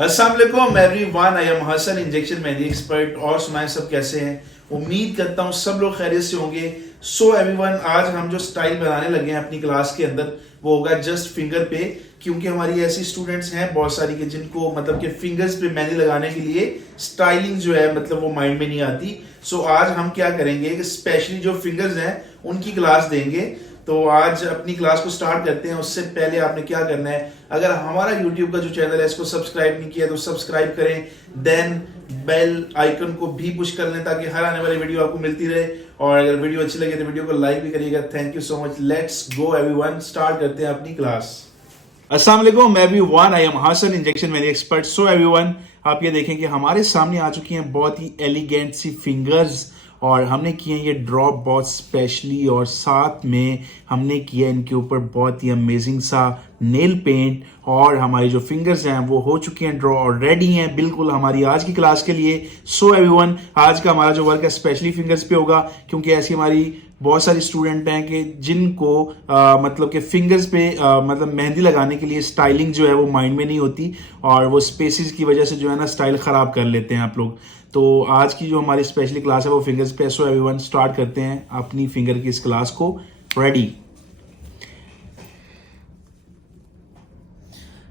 अस्सलाम वालेकुम everyone, I am Hasan injection mehndi expert. और सुनाए सब कैसे हैं? उम्मीद करता हूँ सब लोग खैरियत से होंगे। सो एवरीवन, आज हम जो स्टाइल बनाने लगे हैं अपनी क्लास के अंदर वो होगा जस्ट फिंगर पे, क्योंकि हमारी ऐसी स्टूडेंट्स हैं बहुत सारी कि जिनको मतलब कि फिंगर्स पे मेहंदी लगाने के लिए स्टाइलिंग जो है मतलब वो माइंड में नहीं आती। सो आज हम क्या करेंगे कि स्पेशली जो फिंगर्स हैं उनकी क्लास देंगे। तो आज अपनी क्लास को स्टार्ट करते हैं। उससे पहले आपने क्या करना है, अगर हमारा यूट्यूब का जो चैनल है इसको सब्सक्राइब नहीं किया तो सब्सक्राइब करें, देन बेल आइकन को भी पुश कर लें ताकि हर आने वाली वीडियो आपको मिलती रहे। और अगर वीडियो अच्छी लगे तो वीडियो को लाइक भी करिएगा। Thank you so much. Let's go everyone, start करते हैं अपनी क्लास। अस्सलाम वालेकुम everyone, I am Hasan injection मेरी एक्सपर्ट। सो एवरीवन, आप ये देखें कि हमारे सामने आ चुकी हैं बहुत ही एलिगेंट सी फिंगर्स, और हमने किए हैं ये ड्रॉप बहुत स्पेशली, और साथ में हमने किया इनके ऊपर बहुत ही अमेजिंग सा नेल पेंट। और हमारी जो फिंगर्स हैं वो हो चुकी हैं ड्रॉ और रेडी हैं बिल्कुल हमारी आज की क्लास के लिए। सो एवरीवन, आज का हमारा जो वर्क है स्पेशली फिंगर्स पे होगा, क्योंकि ऐसी हमारी बहुत सारी स्टूडेंट हैं कि जिनको मतलब कि फिंगर्स पे मतलब मेहंदी लगाने के लिए स्टाइलिंग जो है वो माइंड में नहीं होती, और वो स्पेसिस की वजह से जो है ना स्टाइल ख़राब कर लेते हैं आप लोग। तो आज की जो हमारी स्पेशली क्लास है वो फिंगर्स पे। सो एवरीवन, स्टार्ट करते हैं अपनी फिंगर की इस क्लास को। रेडी।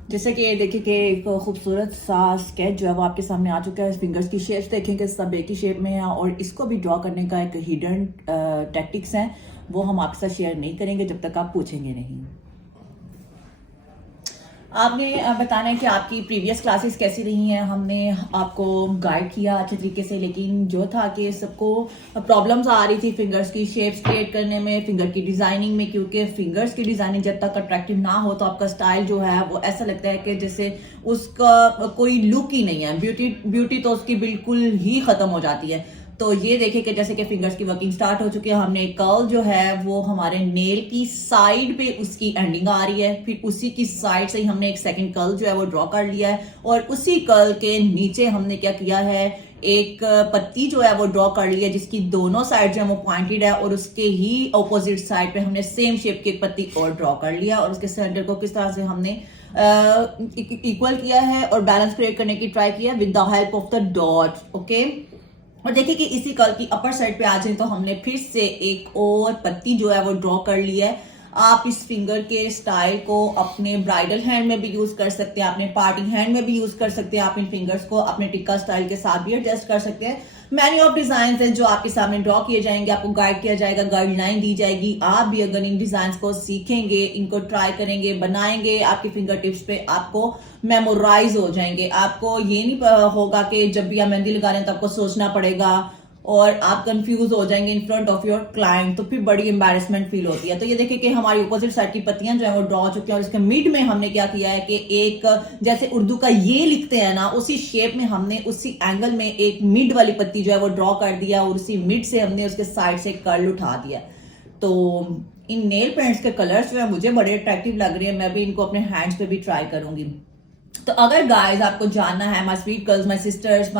जैसे कि देखिए कि एक खूबसूरत सा स्केच जो है वो आपके सामने आ चुका है। फिंगर्स की शेप्स देखें कि सब एक ही शेप में है, और इसको भी ड्रॉ करने का एक हिडन टैक्टिक्स हैं, वो हम आपके साथ शेयर नहीं करेंगे जब तक आप पूछेंगे नहीं। आपने बताना है कि आपकी प्रीवियस क्लासेस कैसी रही हैं। हमने आपको गाइड किया अच्छे तरीके से, लेकिन जो था कि सबको प्रॉब्लम्स आ रही थी फिंगर्स की शेप्स क्रिएट करने में, फिंगर की डिजाइनिंग में, क्योंकि फिंगर्स की डिजाइनिंग जब तक अट्रैक्टिव ना हो तो आपका स्टाइल जो है वो ऐसा लगता है कि जैसे उसका कोई लुक ही नहीं है, ब्यूटी तो उसकी बिल्कुल ही खत्म हो जाती है। तो ये देखिए कि जैसे कि फिंगर्स की वर्किंग स्टार्ट हो चुकी है। हमने कर्ल जो है वो हमारे नेल की साइड पे उसकी एंडिंग आ रही है, फिर उसी की साइड से ही हमने एक सेकंड कर्ल जो है वो ड्रॉ कर लिया है, और उसी कर्ल के नीचे हमने क्या किया है, एक पत्ती जो है वो ड्रॉ कर ली है जिसकी दोनों साइड जो है वो पॉइंटेड है, और उसके ही ऑपोजिट साइड पे हमने सेम शेप की एक पत्ती और ड्रॉ कर लिया, और उसके सेंटर को किस तरह से हमने इक्वल किया है और बैलेंस क्रिएट करने की ट्राई किया with the help of the dot. Okay, और देखिए कि इसी कर्ल की अपर साइड पे आ जाए तो हमने फिर से एक और पत्ती जो है वो ड्रॉ कर ली है। आप इस फिंगर के स्टाइल को अपने ब्राइडल हैंड में भी यूज कर सकते हैं, अपने पार्टी हैंड में भी यूज कर सकते हैं। आप इन फिंगर्स को अपने टिक्का स्टाइल के साथ भी एडजस्ट कर सकते हैं। मैनी ऑफ डिजाइन हैं जो आपके सामने ड्रॉ किए जाएंगे, आपको गाइड किया जाएगा, गाइडलाइन दी जाएगी। आप भी अगर इन डिजाइन को सीखेंगे, इनको ट्राई करेंगे, बनाएंगे, आपके फिंगर टिप्स पे आपको मेमोराइज हो जाएंगे। आपको ये नहीं होगा कि जब भी आप मेहंदी लगा रहे हैं तो आपको सोचना पड़ेगा और आप कंफ्यूज हो जाएंगे in front of your client, तो फिर बड़ी एम्बैरेसमेंट फील होती है। तो ये देखिए कि हमारी अपोजिट साइड की पत्तियां जो है वो ड्रॉ हो चुकी हैं, और इसके मिड में हमने क्या किया है कि एक जैसे उर्दू का ये लिखते हैं ना, उसी शेप में हमने उसी एंगल में एक मिड वाली पत्ती जो है वो ड्रॉ कर दिया, और उसी मिड से हमने उसके साइड से कर्ल उठा दिया। तो इन नेल पेंट्स के कलर्स जो है मुझे बड़े अट्रैक्टिव लग रहे हैं, मैं भी इनको अपने हैंड्स पे भी ट्राई करूंगी। तो अगर गाइस आपको जानना है, my sweet girls, my sister's,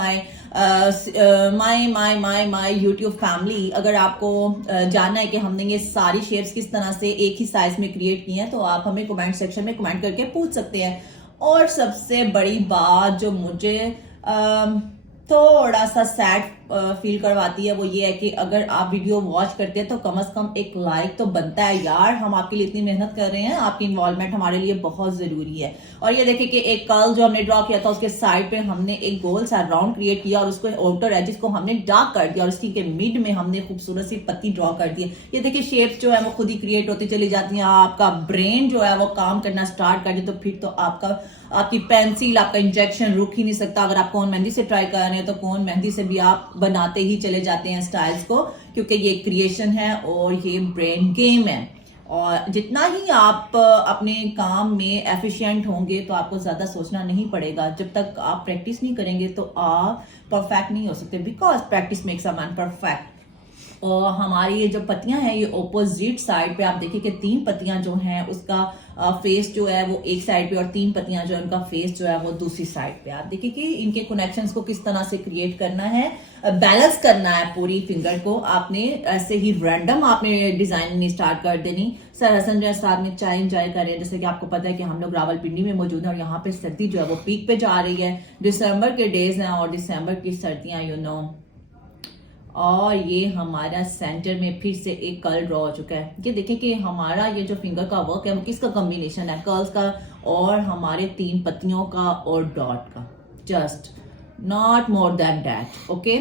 my YouTube family, अगर आपको जानना है कि हमने ये सारी शेप्स किस तरह से एक ही साइज में क्रिएट की हैं, तो आप हमें कमेंट सेक्शन में कमेंट करके पूछ सकते हैं। और सबसे बड़ी बात जो मुझे थोड़ा सा सैड फील करवाती है वो ये है कि अगर आप वीडियो वॉच करते हैं तो कम से कम एक लाइक तो बनता है यार। हम आपके लिए इतनी मेहनत कर रहे हैं, आपकी इन्वॉल्वमेंट हमारे लिए बहुत जरूरी है। और ये देखिए कि एक कर्ल जो हमने ड्रॉ किया था उसके साइड पे हमने एक गोल सा राउंड क्रिएट किया, और उसको आउटर एजेस को हमने डार्क कर दिया, और इसकी के मिड में हमने खूबसूरत सी पत्ती ड्रॉ कर दी है। ये देखिए शेप्स जो है वो खुद ही क्रिएट होती चली जाती हैं। आपका ब्रेन जो है वो काम करना स्टार्ट कर दे तो फिर तो आपकी पेंसिल, आपका इंजेक्शन रुक ही नहीं सकता। अगर आप कोन मेहंदी से ट्राई कर रहे हैं तो कोन मेहंदी से भी आप बनाते ही चले जाते हैं स्टाइल्स को, क्योंकि ये क्रिएशन है और ये ब्रेन गेम है। और जितना ही आप अपने काम में एफिशिएंट होंगे तो आपको ज्यादा सोचना नहीं पड़ेगा। जब तक आप प्रैक्टिस नहीं करेंगे तो आप परफेक्ट नहीं हो सकते, because practice makes a man perfect. और हमारी ये जो पत्तियां हैं ये ऑपोजिट साइड पे, आप देखिए कि 3 पत्तियां जो हैं उसका फेस जो है वो एक साइड पे और 3 पत्तियां जो है उनका फेस जो है वो दूसरी साइड पे। आप देखिए कि इनके कनेक्शंस को किस तरह से क्रिएट करना है, बैलेंस करना है पूरी फिंगर को। आपने ऐसे ही रैंडम आपने डिजाइन नहीं स्टार्ट कर देनी। सर हसन जो है साथ में चाय इंजॉय करें। जैसे कि आपको पता है कि हम लोग रावलपिंडी में मौजूद हैं और यहाँ पे सर्दी जो है वो पीक पे जा रही है। दिसंबर के डेज हैं और दिसंबर की सर्दियां यू नो। और ये हमारा सेंटर में फिर से एक कर्ल ड्रॉ हो चुका है। ये देखिए कि हमारा ये जो फिंगर का वर्क है वो किसका कॉम्बिनेशन है, कर्ल्स का और हमारे 3 पत्तियों का और डॉट का, just not more than that. Okay,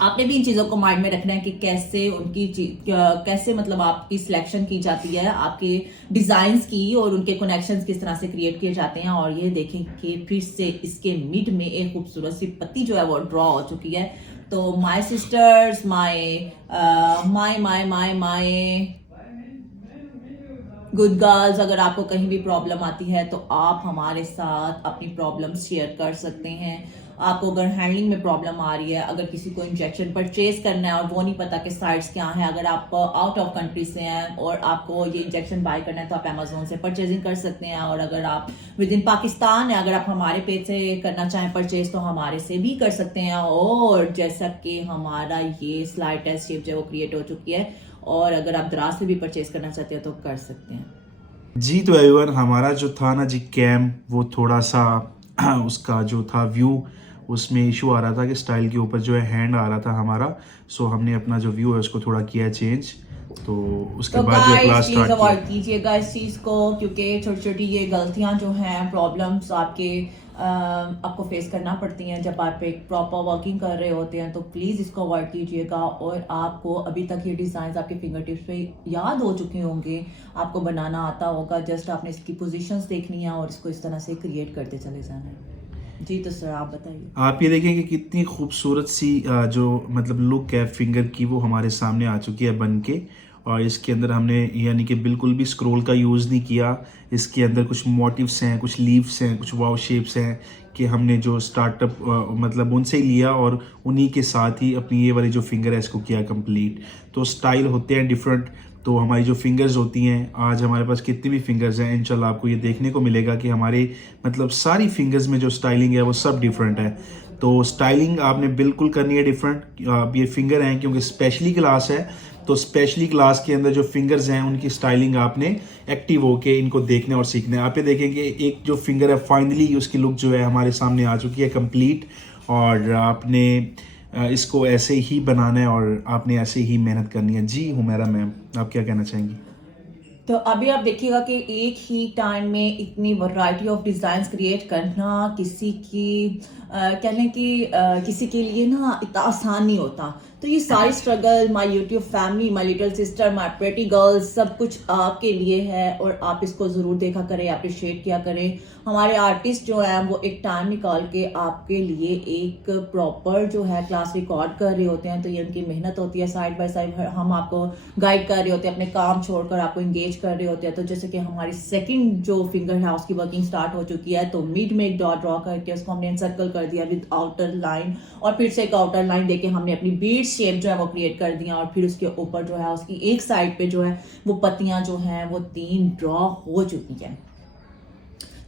आपने भी इन चीजों को माइंड में रखना है कि कैसे उनकी कैसे मतलब आपकी सिलेक्शन की जाती है, आपके डिजाइन्स की और उनके कनेक्शंस किस तरह से क्रिएट किए जाते हैं। और ये देखें कि फिर से इसके मिड में एक खूबसूरत सी पत्ती जो है वो ड्रॉ हो चुकी है। तो my sister's, my good girls, अगर आपको कहीं भी प्रॉब्लम आती है तो आप हमारे साथ अपनी प्रॉब्लम शेयर कर सकते हैं। आपको अगर हैंडलिंग में प्रॉब्लम आ रही है, अगर किसी को इंजेक्शन परचेज करना है और वो नहीं पता कि साइट्स क्या है, अगर आप आउट ऑफ कंट्री से हैं और आपको ये इंजेक्शन बाय करना है तो आप अमेजोन से परचेजिंग कर सकते हैं। और अगर आप विद इन पाकिस्तान है, अगर आप हमारे पेज से करना चाहें परचेज तो हमारे से भी कर सकते हैं। और जैसा कि हमारा ये स्लाइड टेस्ट शेप जो है वो क्रिएट हो चुकी है और अगर आप दराज से भी परचेज करना चाहते हो तो कर सकते हैं। जी तो एवरीवन, हमारा जो था ना जी कैम, वो थोड़ा सा उसका जो था व्यू उसमें इशू आ रहा था कि स्टाइल के ऊपर जो है हैंड आ रहा था हमारा। सो हमने अपना जो व्यू है उसको थोड़ा किया चेंज। तो उसके बाद जो क्लास स्टार्ट अवॉइड कीजिएगा इस चीज को, क्योंकि छोटी छोटी ये गलतियां जो हैं, प्रॉब्लम्स आपको फेस करना पड़ती हैं जब आप एक प्रॉपर वर्किंग कर रहे होते हैं। तो प्लीज इसको अवॉइड कीजिएगा। और आपको अभी तक ये डिजाइन आपके फिंगर टिप्स पे याद हो चुके होंगे, आपको बनाना आता होगा। जस्ट आपने इसकी पोजीशंस देखनी है और इसको इस तरह से क्रिएट करते चले जाना है। जी तो सर आप बताइए। आप ये देखें कि कितनी खूबसूरत सी जो मतलब लुक है फिंगर की वो हमारे सामने आ चुकी है बन के। और इसके अंदर हमने यानी कि बिल्कुल भी स्क्रॉल का यूज़ नहीं किया। इसके अंदर कुछ मोटिव्स हैं, कुछ लीव्स हैं, कुछ वाव शेप्स हैं कि हमने जो स्टार्टअप मतलब उनसे ही लिया और उन्हीं के साथ ही अपनी ये वाली जो फिंगर है इसको किया कंप्लीट। तो स्टाइल होते हैं डिफरेंट। तो हमारी जो फिंगर्स होती हैं, आज हमारे पास कितनी भी फिंगर्स हैं, इंशाल्लाह आपको ये देखने को मिलेगा कि हमारे मतलब सारी फिंगर्स में जो स्टाइलिंग है वो सब डिफरेंट है। तो स्टाइलिंग आपने बिल्कुल करनी है डिफरेंट। आप ये फिंगर हैं क्योंकि स्पेशली क्लास है, तो स्पेशली क्लास के अंदर जो फिंगर्स हैं उनकी स्टाइलिंग आपने एक्टिव होके इनको देखना और सीखना है। आप ये देखेंगे एक जो फिंगर है फाइनली उसकी लुक जो है हमारे सामने आ चुकी है कंप्लीट। और आपने इसको ऐसे ही बनाना है और आपने ऐसे ही मेहनत करनी है। जी हुमैरा मैम, आप क्या कहना चाहेंगी? तो अभी आप देखिएगा कि एक ही टाइम में इतनी वैरायटी ऑफ डिजाइन्स क्रिएट करना किसी की कह लें कि किसी के लिए ना इतना आसान नहीं होता। तो ये सारी struggle, my YouTube family, my little sister, my pretty girls, सब कुछ आपके लिए है और आप इसको ज़रूर देखा करें, अप्रिशिएट किया करें। हमारे आर्टिस्ट जो हैं वो एक टाइम निकाल के आपके लिए एक प्रॉपर जो है क्लास रिकॉर्ड कर रहे होते हैं। तो ये उनकी मेहनत होती है। साइड बाय साइड हम आपको गाइड कर रहे होते हैं, अपने काम छोड़कर आपको इंगेज कर रहे होते हैं। तो जैसे कि हमारी सेकंड जो फिंगर है उसकी वर्किंग स्टार्ट हो चुकी है। तो मिड में एक डॉट ड्रॉ करके उसको हमने सर्कल कर दिया विद आउटर लाइन और फिर से एक आउटर लाइन देके हमने अपनी बीड शेप जो है वो क्रिएट कर दिया। और फिर उसके ऊपर जो है उसकी एक साइड पे जो है वो पत्तियां जो हैं वो 3 ड्रॉ हो चुकी हैं।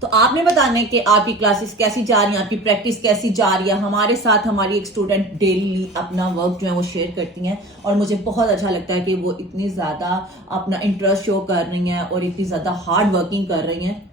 तो आपने बताना है कि आपकी क्लासेस कैसी जा रही हैं, आपकी प्रैक्टिस कैसी जा रही है। हमारे साथ हमारी एक स्टूडेंट डेली अपना वर्क जो है वो शेयर करती हैं और मुझे बहुत अच्छा लगता है कि वो इतनी ज़्यादा अपना इंटरेस्ट शो कर रही हैं और इतनी ज़्यादा हार्ड वर्किंग कर रही हैं।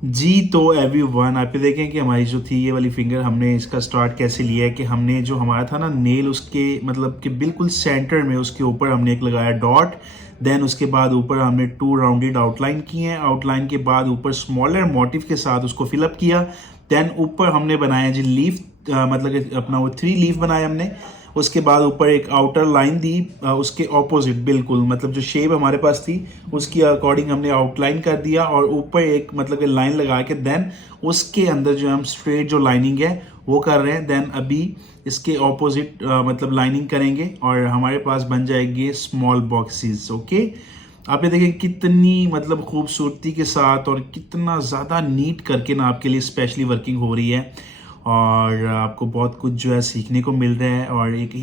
जी तो एवरीवन, आप ये देखें कि हमारी जो थी ये वाली फिंगर, हमने इसका स्टार्ट कैसे लिया है कि हमने जो हमारा था ना नेल, उसके मतलब कि बिल्कुल सेंटर में उसके ऊपर हमने एक लगाया डॉट। देन उसके बाद ऊपर हमने 2 राउंडेड आउटलाइन किए हैं। आउटलाइन के बाद ऊपर स्मॉलर मोटिव के साथ उसको फिलअप किया। देन ऊपर हमने बनाया जी लीफ, मतलब कि अपना वो 3 लीफ बनाया हमने। उसके बाद ऊपर एक आउटर लाइन दी उसके ऑपोजिट बिल्कुल, मतलब जो शेप हमारे पास थी उसकी अकॉर्डिंग हमने आउटलाइन कर दिया और ऊपर एक मतलब कि लाइन लगा के देन उसके अंदर जो हम स्ट्रेट जो लाइनिंग है वो कर रहे हैं। देन अभी इसके ऑपोजिट मतलब लाइनिंग करेंगे और हमारे पास बन जाएंगे स्मॉल बॉक्सेस। ओके, आप ये देखें कितनी मतलब खूबसूरती के साथ और कितना ज़्यादा नीट करके ना आपके लिए स्पेशली वर्किंग हो रही है। और आपको बहुत कुछ जो है सीखने को मिल रहा है। और एक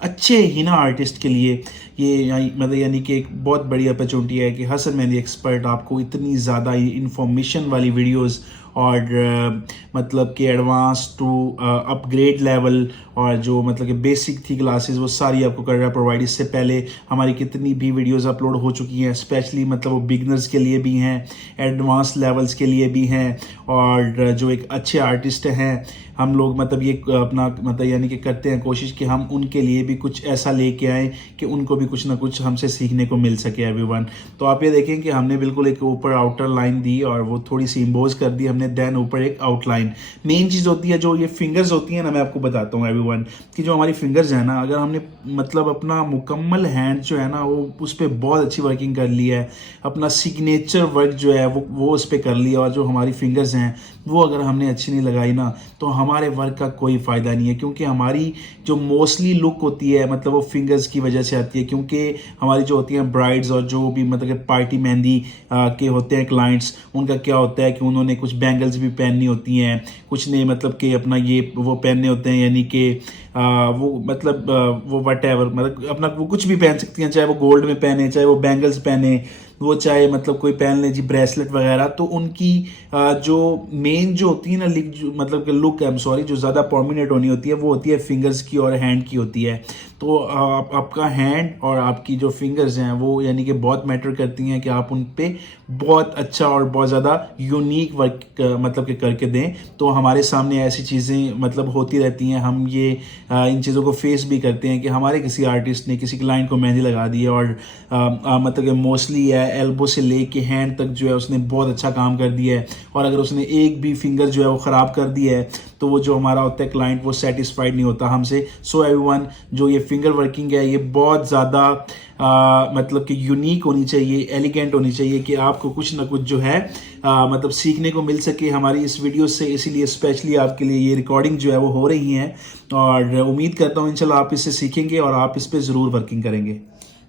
अच्छे हिना आर्टिस्ट के लिए ये मतलब यानी कि एक बहुत बड़ी अपॉर्चुनिटी है कि हसन मेहंदी एक्सपर्ट आपको इतनी ज़्यादा इंफॉर्मेशन वाली वीडियोस और मतलब कि एडवांस टू अपग्रेड लेवल और जो मतलब कि बेसिक थी क्लासेस वो सारी आपको कर रहा है प्रोवाइड। इससे पहले हमारी कितनी भी वीडियोस अपलोड हो चुकी हैं, स्पेशली मतलब वो बिगनर्स के लिए भी हैं, एडवांस लेवल्स के लिए भी हैं, और जो एक अच्छे आर्टिस्ट हैं हम लोग मतलब ये अपना मतलब यानी कि करते हैं कोशिश कि हम उनके लिए भी कुछ ऐसा लेके आएँ कि उनको भी कुछ ना कुछ हमसे सीखने को मिल सके एवरीवन। तो आप ये देखें कि हमने बिल्कुल एक ऊपर आउटर लाइन दी और वो थोड़ी सी इम्बोज कर दी हमने, देन ऊपर एक आउटलाइन। मेन चीज़ होती है जो ये फिंगर्स होती है ना, मैं आपको बताता हूँ एवरीवन कि जो हमारी फिंगर्स है ना, अगर हमने मतलब अपना मुकम्मल हैंड जो है ना वो उस पर बहुत अच्छी वर्किंग कर ली है, अपना सिग्नेचर वर्क जो है वो उस पर कर लिया, और जो हमारी फिंगर्स हैं वो अगर हमने अच्छी नहीं लगाई ना तो हमारे वर्क का कोई फ़ायदा नहीं है। क्योंकि हमारी जो मोस्टली लुक होती है मतलब वो फिंगर्स की वजह से आती है, क्योंकि हमारी जो होती हैं ब्राइड्स और जो भी मतलब कि पार्टी मेहंदी के होते हैं क्लाइंट्स, उनका क्या होता है कि उन्होंने कुछ बैंगल्स भी पहननी होती हैं, कुछ ने मतलब कि अपना ये वो पहनने होते हैं, यानी कि वो मतलब वो वट एवर मतलब अपना वो कुछ भी पहन सकती हैं, चाहे वो गोल्ड में पहने, चाहे वो बैंगल्स पहने, वो चाहे मतलब कोई पहन ले जी ब्रेसलेट वगैरह। तो उनकी जो मेन जो होती है ना मतलब कि लुक जो ज़्यादा प्रोमिनेंट होनी होती है वो होती है फिंगर्स की और हैंड की होती है। तो आपका हैंड और आपकी जो फिंगर्स हैं वो यानी कि बहुत मैटर करती हैं कि आप उन पे बहुत अच्छा और बहुत ज़्यादा यूनिक वर्क मतलब कि करके दें। तो हमारे सामने ऐसी चीज़ें मतलब होती रहती हैं, हम ये इन चीज़ों को फेस भी करते हैं कि हमारे किसी आर्टिस्ट ने किसी क्लाइंट को मेहंदी लगा दी है और मतलब कि मोस्टली एल्बो से ले के हैंड तक जो है उसने बहुत अच्छा काम कर दिया है, और अगर उसने एक भी फिंगर जो है वो ख़राब कर दिया है तो वो जो हमारा होता है क्लाइंट वो सेटिस्फाइड नहीं होता हमसे। सो एवरीवन, जो ये फिंगर वर्किंग है ये बहुत ज़्यादा मतलब कि यूनिक होनी चाहिए, एलिगेंट होनी चाहिए कि आपको कुछ ना कुछ जो है मतलब सीखने को मिल सके हमारी इस वीडियो से। इसीलिए स्पेशली आपके लिए ये रिकॉर्डिंग जो है वो हो रही है, और उम्मीद करता हूँ इंशाल्लाह आप इससे सीखेंगे और आप इस पर ज़रूर वर्किंग करेंगे।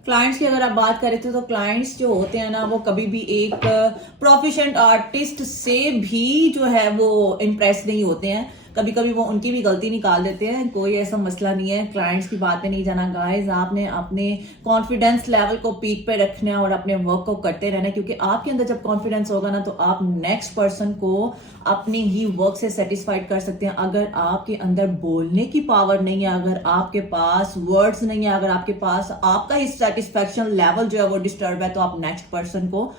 क्लाइंट्स की अगर आप बात करें तो क्लाइंट्स जो होते हैं ना वो कभी भी एक प्रोफिशिएंट आर्टिस्ट से भी जो है वो इम्प्रेस नहीं होते हैं, कभी कभी वो उनकी भी गलती निकाल देते हैं, कोई ऐसा मसला नहीं है, क्लाइंट्स की बात पे नहीं जाना गाइस। आपने अपने कॉन्फिडेंस लेवल को पीक पे रखना है और अपने वर्क को करते रहना है, क्योंकि आपके अंदर जब कॉन्फिडेंस होगा ना तो आप नेक्स्ट पर्सन को अपने ही वर्क से सेटिस्फाइड कर सकते हैं। अगर आपके अंदर बोलने की पावर नहीं है, अगर आपके पास वर्ड्स नहीं है, अगर आपके पास आपका ही सेटिस्फैक्शन लेवल जो है वो डिस्टर्ब है, तो आप नेक्स्ट पर्सन को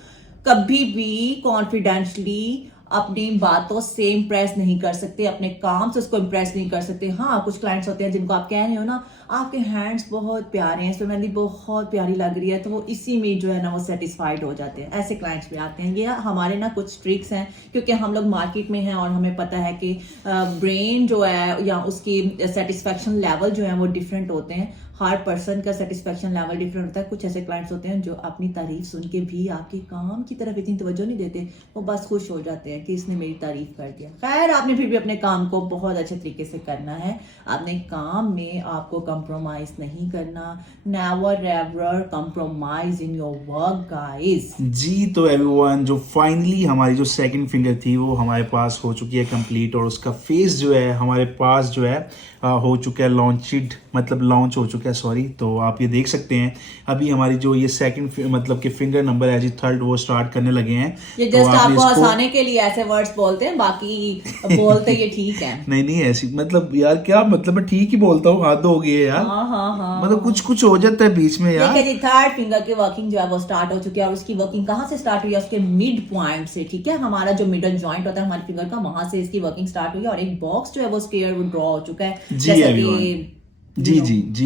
कभी भी कॉन्फिडेंटली अपनी बातों से इंप्रेस नहीं कर सकते, अपने काम से उसको इंप्रेस नहीं कर सकते। हाँ, कुछ क्लाइंट्स होते हैं जिनको आप कह रहे हो ना आपके हैंड्स बहुत प्यारे हैं, इसमें मेहंदी बहुत प्यारी लग रही है, तो वो इसी में जो है ना वो सेटिस्फाइड हो जाते हैं। ऐसे क्लाइंट्स भी आते हैं। ये हमारे ना कुछ ट्रिक्स हैं, क्योंकि हम लोग मार्केट में हैं और हमें पता है कि ब्रेन जो है या उसकी सेटिस्फैक्शन लेवल जो है वो डिफरेंट होते हैं, हर पर्सन का सेटिस्फैक्शन लेवल डिफरेंट होता है। कुछ ऐसे क्लाइंट्स होते हैं जो अपनी तारीफ सुन के भी आपके काम की तरफ इतनी तवज्जो नहीं देते, वो बस खुश हो जाते हैं कि इसने मेरी तारीफ कर दिया। खैर, आपने फिर भी अपने काम को बहुत अच्छे तरीके से करना है, अपने काम में आपको कंप्रोमाइज नहीं करना। Never ever compromise in your work guys. जी, तो एवरीवन, जो फाइनली हमारी जो सेकंड फिंगर थी वो हमारे पास हो चुकी है कंप्लीट, और उसका फेस जो है हमारे पास जो है हो चुका है लॉन्च हो चुका है, सॉरी। तो आप ये देख सकते हैं अभी हमारी जो ये सेकंड मतलब कि फिंगर नंबर है जी थर्ड, वो स्टार्ट करने लगे हैं। ये जस्ट तो आपको हंसाने के लिए ऐसे वर्ड्स बोलते हैं, बाकी बोलते ये ठीक है। नहीं ऐसी मतलब यार क्या मतलब, मैं ठीक ही बोलता हूँ, हाथ हो गई है यार। हाँ। मतलब कुछ हो जाता है बीच में यार। ठीक है जी, थर्ड फिंगर की वर्किंग जो है वो स्टार्ट हो चुकी है, और उसकी वर्किंग कहाँ से स्टार्ट हुई है? उसके मिड पॉइंट से। ठीक है, हमारा जो मिडल जॉइंट होता है हमारे फिंगर का, वहां से इसकी वर्किंग स्टार्ट हुई है, और एक बॉक्स जो है वो स्क्वायर वो ड्रॉ हो चुका है। जी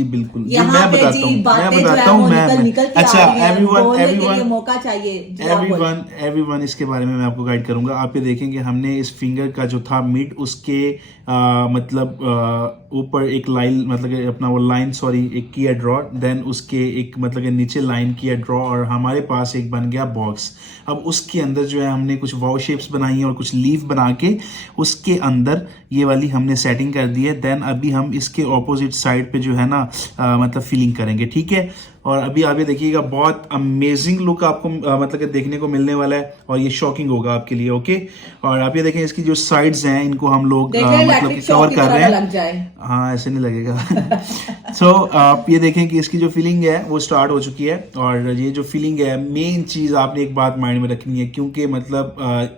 बिल्कुल। यहाँ पे जी बातें जो है वो निकल के अच्छा, आ रही हैं, बोलने के लिए मौका चाहिए। एवरीवन इसके बारे में मैं आपको गाइड करूंगा। आप ये देखेंगे हमने इस फिंगर का जो था मिड, उसके मतलब ऊपर एक लाइन मतलब अपना वो लाइन एक किया ड्रॉ, देन उसके एक मतलब के नीचे लाइन किया ड्रॉ, और हमारे पास एक बन गया बॉक्स। अब उसके अंदर जो है हमने कुछ वाव शेप्स बनाई हैं और कुछ लीफ बना के उसके अंदर ये वाली हमने सेटिंग कर दी है। देन अभी हम इसके ऑपोजिट साइड साइड पे जो है ना मतलब फीलिंग करेंगे, ठीक है। और अभी आप ये देखिएगा, बहुत अमेजिंग लुक आपको मतलब कि देखने को मिलने वाला है और ये शॉकिंग होगा आपके लिए, ओके। और आप ये देखें इसकी जो साइड्स हैं इनको हम लोग मतलब कि कवर कर रहे हैं। हाँ, ऐसे नहीं लगेगा। सो आप ये देखें कि इसकी जो फीलिंग है वो स्टार्ट हो चुकी है। और ये जो फीलिंग है, मेन चीज़ आपने एक बात माइंड में रखनी है, क्योंकि मतलब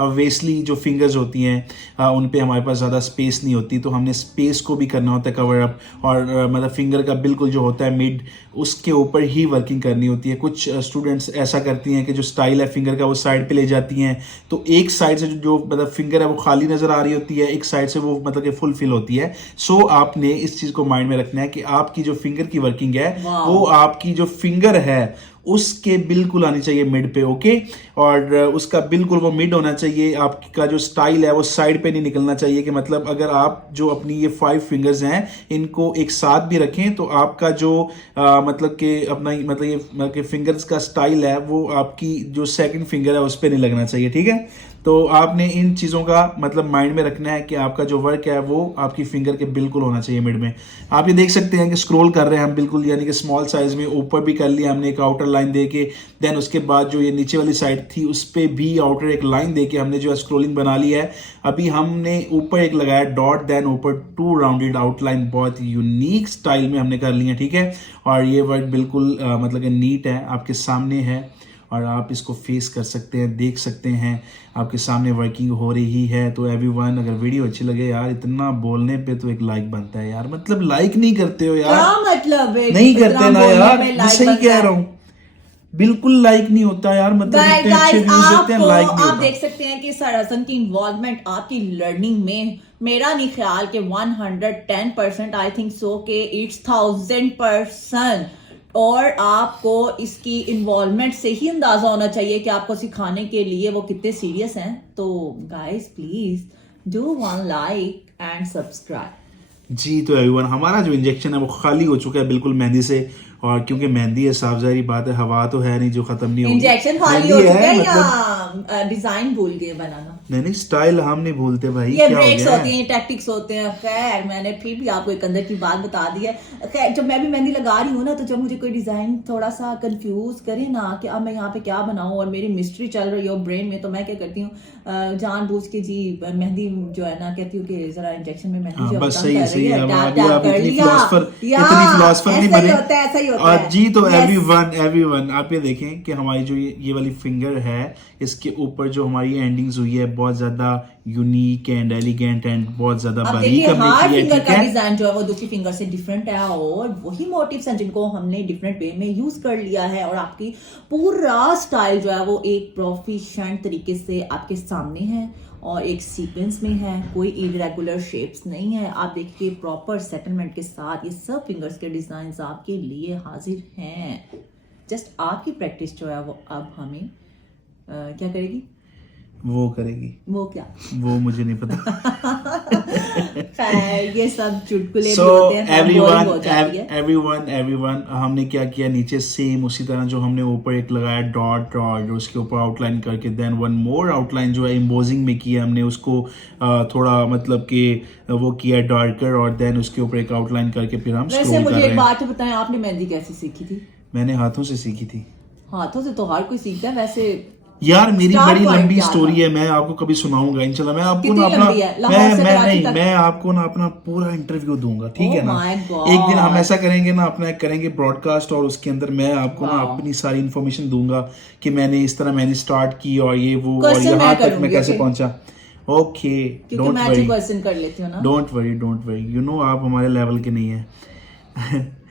ऑब्वियसली जो फिंगर्स होती हैं उन पे हमारे पास ज़्यादा स्पेस नहीं होती, तो हमने स्पेस को भी करना होता है कवर अप। और मतलब फिंगर का बिल्कुल जो होता है मिड, उसके ऊपर ही वर्किंग करनी होती है। कुछ स्टूडेंट्स ऐसा करती हैं कि जो स्टाइल है फिंगर का वो साइड पे ले जाती हैं, तो एक साइड से जो मतलब फिंगर है वो खाली नज़र आ रही होती है, एक साइड से वो मतलब कि फुल फिल होती है। सो आपने इस चीज़ को माइंड में रखना है कि आपकी जो फिंगर की वर्किंग है वो आपकी जो फिंगर है उसके बिल्कुल आनी चाहिए मिड पे, ओके। और उसका बिल्कुल वो मिड होना चाहिए। आपका जो स्टाइल है वो साइड पे नहीं निकलना चाहिए, कि मतलब अगर आप जो अपनी ये 5 फिंगर्स हैं इनको एक साथ भी रखें तो आपका जो मतलब कि अपना मतलब ये मतलब कि फिंगर्स का स्टाइल है वो आपकी जो सेकंड फिंगर है उस पर नहीं लगना चाहिए, ठीक है। तो आपने इन चीज़ों का मतलब माइंड में रखना है कि आपका जो वर्क है वो आपकी फिंगर के बिल्कुल होना चाहिए मिड में। आप ये देख सकते हैं कि स्क्रॉल कर रहे हैं हम बिल्कुल, यानी कि स्मॉल साइज में ऊपर भी कर लिया हमने एक आउटर लाइन दे के, देन उसके बाद जो ये नीचे वाली साइड थी उस पर भी आउटर एक लाइन दे के हमने जो है स्क्रोलिंग बना ली है। अभी हमने ऊपर एक लगाया डॉट, देन ऊपर 2 राउंडेड आउटलाइन, बहुत यूनिक स्टाइल में हमने कर लिया, ठीक है। और ये वर्क बिल्कुल मतलब कि नीट है, आपके सामने है और आप इसको फेस कर सकते हैं, देख सकते हैं आपके सामने वर्किंग हो रही है। तो एवरीवन, अगर वीडियो अच्छी लगे यार, इतना बोलने पे तो एक लाइक बनता है यार, मतलब लाइक नहीं करते हो यार, क्या मतलब है? नहीं करते ना यार, मैं सही कह रहा हूँ, बिल्कुल लाइक नहीं होता यार, मतलब इतने अच्छे व्यूज देते हैं, लाइक नहीं आप होता। देख सकते हैं कि सर हसन की इन्वॉल्वमेंट आपकी लर्निंग में, मेरा नहीं ख्याल कि 110%, आई थिंक सो के इट्स 1000%। और आपको इसकी इन्वॉल्वमेंट से ही अंदाजा होना चाहिए कि आपको सिखाने के लिए वो कितने सीरियस हैं। तो guys please do one like and subscribe. जी, तो एवरीवन, हमारा जो इंजेक्शन है वो खाली हो चुका है बिल्कुल मेहंदी से। और क्योंकि मेहंदी है, साफ जाहिर बात है, हवा तो है नहीं जो खत्म नहीं होगी। इंजेक्शन खाली हो चुका है या डिजाइन भूल गए बनाना? नहीं, स्टाइल हम नहीं भूलते भाई, ये क्या ब्रेक्स हो गया होती हैं, टैक्टिक्स होते हैं। खैर, मैंने फिर भी आपको एक अंदर की बात बता दी है। खैर, जब मैं भी मेहंदी लगा रही हूँ ना, तो जब मुझे कोई डिजाइन थोड़ा सा कंफ्यूज करे ना कि अब मैं यहाँ पे क्या बनाऊं और मेरी मिस्ट्री चल रही हो ब्रेन में, तो मैं क्या करती हूँ, जानबूझ के जी मेहंदी जो है ना, कहती हूँ कि जरा इंजेक्शन में मेहंदी जो बस काम सही कर सही रही है, है, टैप अभी टैप आप कर इतनी लिया। फिलोसफर नहीं ऐसा ही बने। होता है, ऐसा ही होता है। जी, तो Yes. एवरीवन आप ये देखें कि हमारी जो ये वाली फिंगर है, इसके ऊपर जो हमारी एंडिंग्स हुई है बहुत ज्यादा यूनिक एंड एलिगेंट एंड बहुत ज्यादा अब बारीक देखिए, हमने हार्ड की है, फिंगर ठीक का है। डिजाइन जो है वो दूसरी फिंगर से डिफरेंट है, और वही मोटिव्स हैं जिनको हमने डिफरेंट वे में यूज कर लिया है। और आपकी पूरा स्टाइल जो है वो एक प्रोफिशिएंट तरीके से आपके सामने है और एक सीक्वेंस में है, कोई इरेगुलर शेप्स नहीं है। आप देखिए प्रॉपर सेटलमेंट के साथ ये सब फिंगर्स के डिजाइन आपके लिए हाजिर हैं। जस्ट आपकी प्रैक्टिस जो है वो अब हमें क्या करेगी? वो करेगी। वो क्या? वो मुझे नहीं पता। खैर, ये सब चुटकुले भी होते हैं, boring हो जाती है। एवरीवन, हमने क्या किया, नीचे सेम उसी तरह जो हमने ऊपर एक लगाया डॉट और उसके ऊपर आउटलाइन करके, देन वन मोर आउटलाइन जो है एम्बोजिंग में किया हमने, उसको थोड़ा मतलब कि वो किया डार्कर, और देन उसके ऊपर एक आउटलाइन करके फिर हम वैसे स्क्रॉल कर मुझे रहे एक हैं। बात तो बताएं, आपने मेहंदी कैसे सीखी थी? मैंने हाथों से सीखी थी। हाथों से तो हर कोई सीखता है वैसे यार, मेरी Start बड़ी point लंबी क्या स्टोरी था? है, मैं आपको कभी सुनाऊंगा इंशाल्लाह। मैं आपको कितनी ना अपना लंबी है? लाहौर से कराची तक? मैं आपको ना अपना पूरा इंटरव्यू दूंगा, ठीक Oh है ना। my God. एक दिन हम ऐसा करेंगे ना, अपना करेंगे ब्रॉडकास्ट, और उसके अंदर मैं आपको ना Wow. अपनी सारी इन्फॉर्मेशन दूंगा कि मैंने इस तरह मैंने स्टार्ट की और ये वो और Question यहाँ मैं तक मैं करूंगी, कैसे okay? पहुंचा। ओके, क्योंकि डोंट मैं वरी, क्वेश्चन कर लेती हूँ ना। डोंट वरी, यू नो आप हमारे लेवल के नहीं है।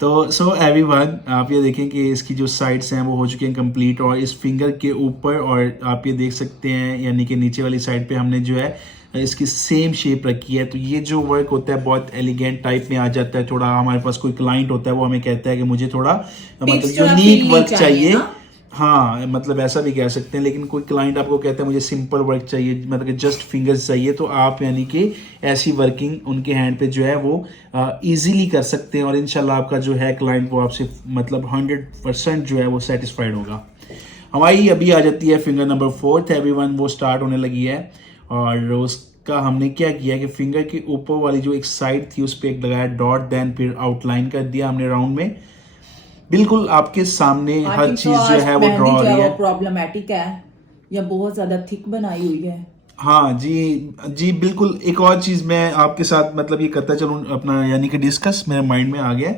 तो सो एवरीवन, आप ये देखें कि इसकी जो साइड्स हैं वो हो चुकी हैं कंप्लीट, और इस फिंगर के ऊपर, और आप ये देख सकते हैं यानी कि नीचे वाली साइड पे हमने जो है इसकी सेम शेप रखी है। तो ये जो वर्क होता है बहुत एलिगेंट टाइप में आ जाता है। थोड़ा हमारे पास कोई क्लाइंट होता है, वो हमें कहता है कि मुझे थोड़ा मतलब जो है यूनिक feel वर्क चाहिए चाहिए, ना? हाँ, मतलब ऐसा भी कह सकते हैं। लेकिन कोई क्लाइंट आपको कहता है मुझे सिंपल वर्क चाहिए, मतलब कि जस्ट फिंगर्स चाहिए, तो आप यानी कि ऐसी वर्किंग उनके हैंड पे जो है वो इजीली कर सकते हैं, और इंशाल्लाह आपका जो है क्लाइंट वो आपसे मतलब 100% जो है वो सेटिस्फाइड होगा। हमारी अभी आ जाती है फिंगर नंबर 4 एवरीवन, वो स्टार्ट होने लगी है, और का हमने क्या किया कि फिंगर के ऊपर वाली जो एक साइड थी उस पर एक लगाया डॉट, देन फिर आउटलाइन कर दिया हमने राउंड में। बिल्कुल आपके सामने हर चीज जो है वो ड्रॉ हो रही है। प्रॉब्लमेटिक है या बहुत ज्यादा थिक बनाई हुई है? हाँ जी जी बिल्कुल। एक और चीज मैं आपके साथ मतलब ये करता चलूँ अपना, यानी कि डिस्कस मेरे माइंड में आ गया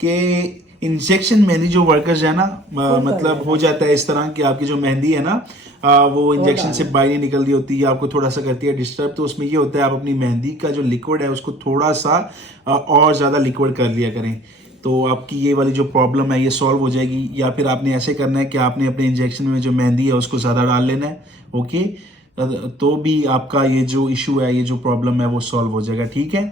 कि इंजेक्शन मेहंदी जो वर्कर्स है ना, मतलब हो जाता है इस तरह कि आपकी जो मेहंदी है ना वो इंजेक्शन से बाहर नहीं निकल रही होती है, आपको थोड़ा सा करती है डिस्टर्ब। तो उसमें ये होता है आप अपनी मेहंदी का जो लिक्विड है उसको थोड़ा सा और ज्यादा लिक्विड कर लिया करें, तो आपकी ये वाली जो प्रॉब्लम है ये सॉल्व हो जाएगी। या फिर आपने ऐसे करना है कि आपने अपने इंजेक्शन में जो मेहंदी है उसको ज़्यादा डाल लेना है, ओके, तो भी आपका ये जो इशू है, ये जो प्रॉब्लम है वो सॉल्व हो जाएगा, ठीक है।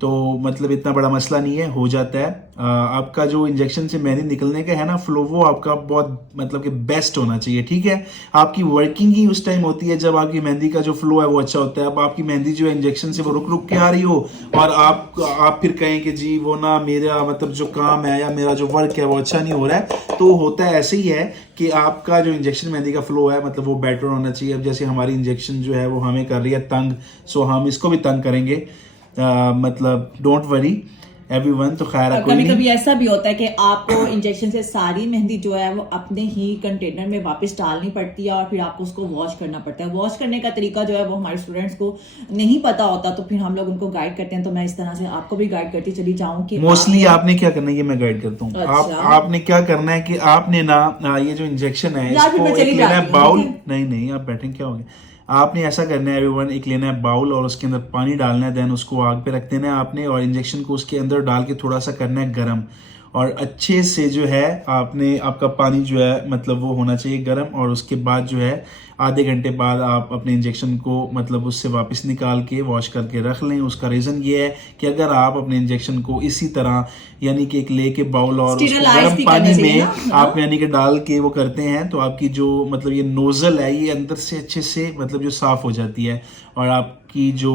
तो मतलब इतना बड़ा मसला नहीं है, हो जाता है। आपका जो इंजेक्शन से मेहंदी निकलने का है ना फ्लो, वो आपका बहुत मतलब कि बेस्ट होना चाहिए, ठीक है। आपकी वर्किंग ही उस टाइम होती है जब आपकी मेहंदी का जो फ्लो है वो अच्छा होता है। अब आपकी मेहंदी जो है इंजेक्शन से वो रुक रुक के आ रही हो और आप फिर कहें कि जी वो ना मेरा मतलब जो काम है या मेरा जो वर्क है वो अच्छा नहीं हो रहा है, तो होता है ऐसे ही है कि आपका जो इंजेक्शन मेहंदी का फ्लो है मतलब वो बेटर होना चाहिए। अब जैसे हमारी इंजेक्शन जो है वो हमें कर रही है तंग, सो हम इसको भी तंग करेंगे, मतलब डोंट वरी एवरीवन। तो खैर कभी कभी ऐसा भी होता है कि आपको इंजेक्शन से सारी मेहंदी जो है वो अपने ही कंटेनर में वापस डालनी पड़ती है और फिर आपको उसको वॉश करना पड़ता है। वॉश करने का तरीका जो है वो हमारे स्टूडेंट्स को नहीं पता होता, तो फिर हम लोग उनको गाइड करते हैं। तो मैं इस तरह से आपको भी गाइड करती चली जाऊँ कि मोस्टली आपने क्या करना है ये मैं गाइड करता हूँ। अच्छा। आपने क्या करना है कि आपने ना ये जो इंजेक्शन है इसको एक लेना है बाउल, नहीं आप बैठें, क्या हो गया। आपने ऐसा करना है एवरीवन, एक लेना है बाउल और उसके अंदर पानी डालना है, देन उसको आग पे रख देना है आपने और इंजेक्शन को उसके अंदर डाल के थोड़ा सा करना है गर्म, और अच्छे से जो है आपका पानी जो है मतलब वो होना चाहिए गर्म। और उसके बाद जो है आधे घंटे बाद आप अपने इंजेक्शन को मतलब उससे वापस निकाल के वॉश करके रख लें। उसका रीज़न ये है कि अगर आप अपने इंजेक्शन को इसी तरह यानी कि एक लेके बाउल और उसको गर्म पानी में आप यानी कि डाल के वो करते हैं, तो आपकी जो मतलब ये नोजल है ये अंदर से अच्छे से मतलब जो साफ हो जाती है और आपकी जो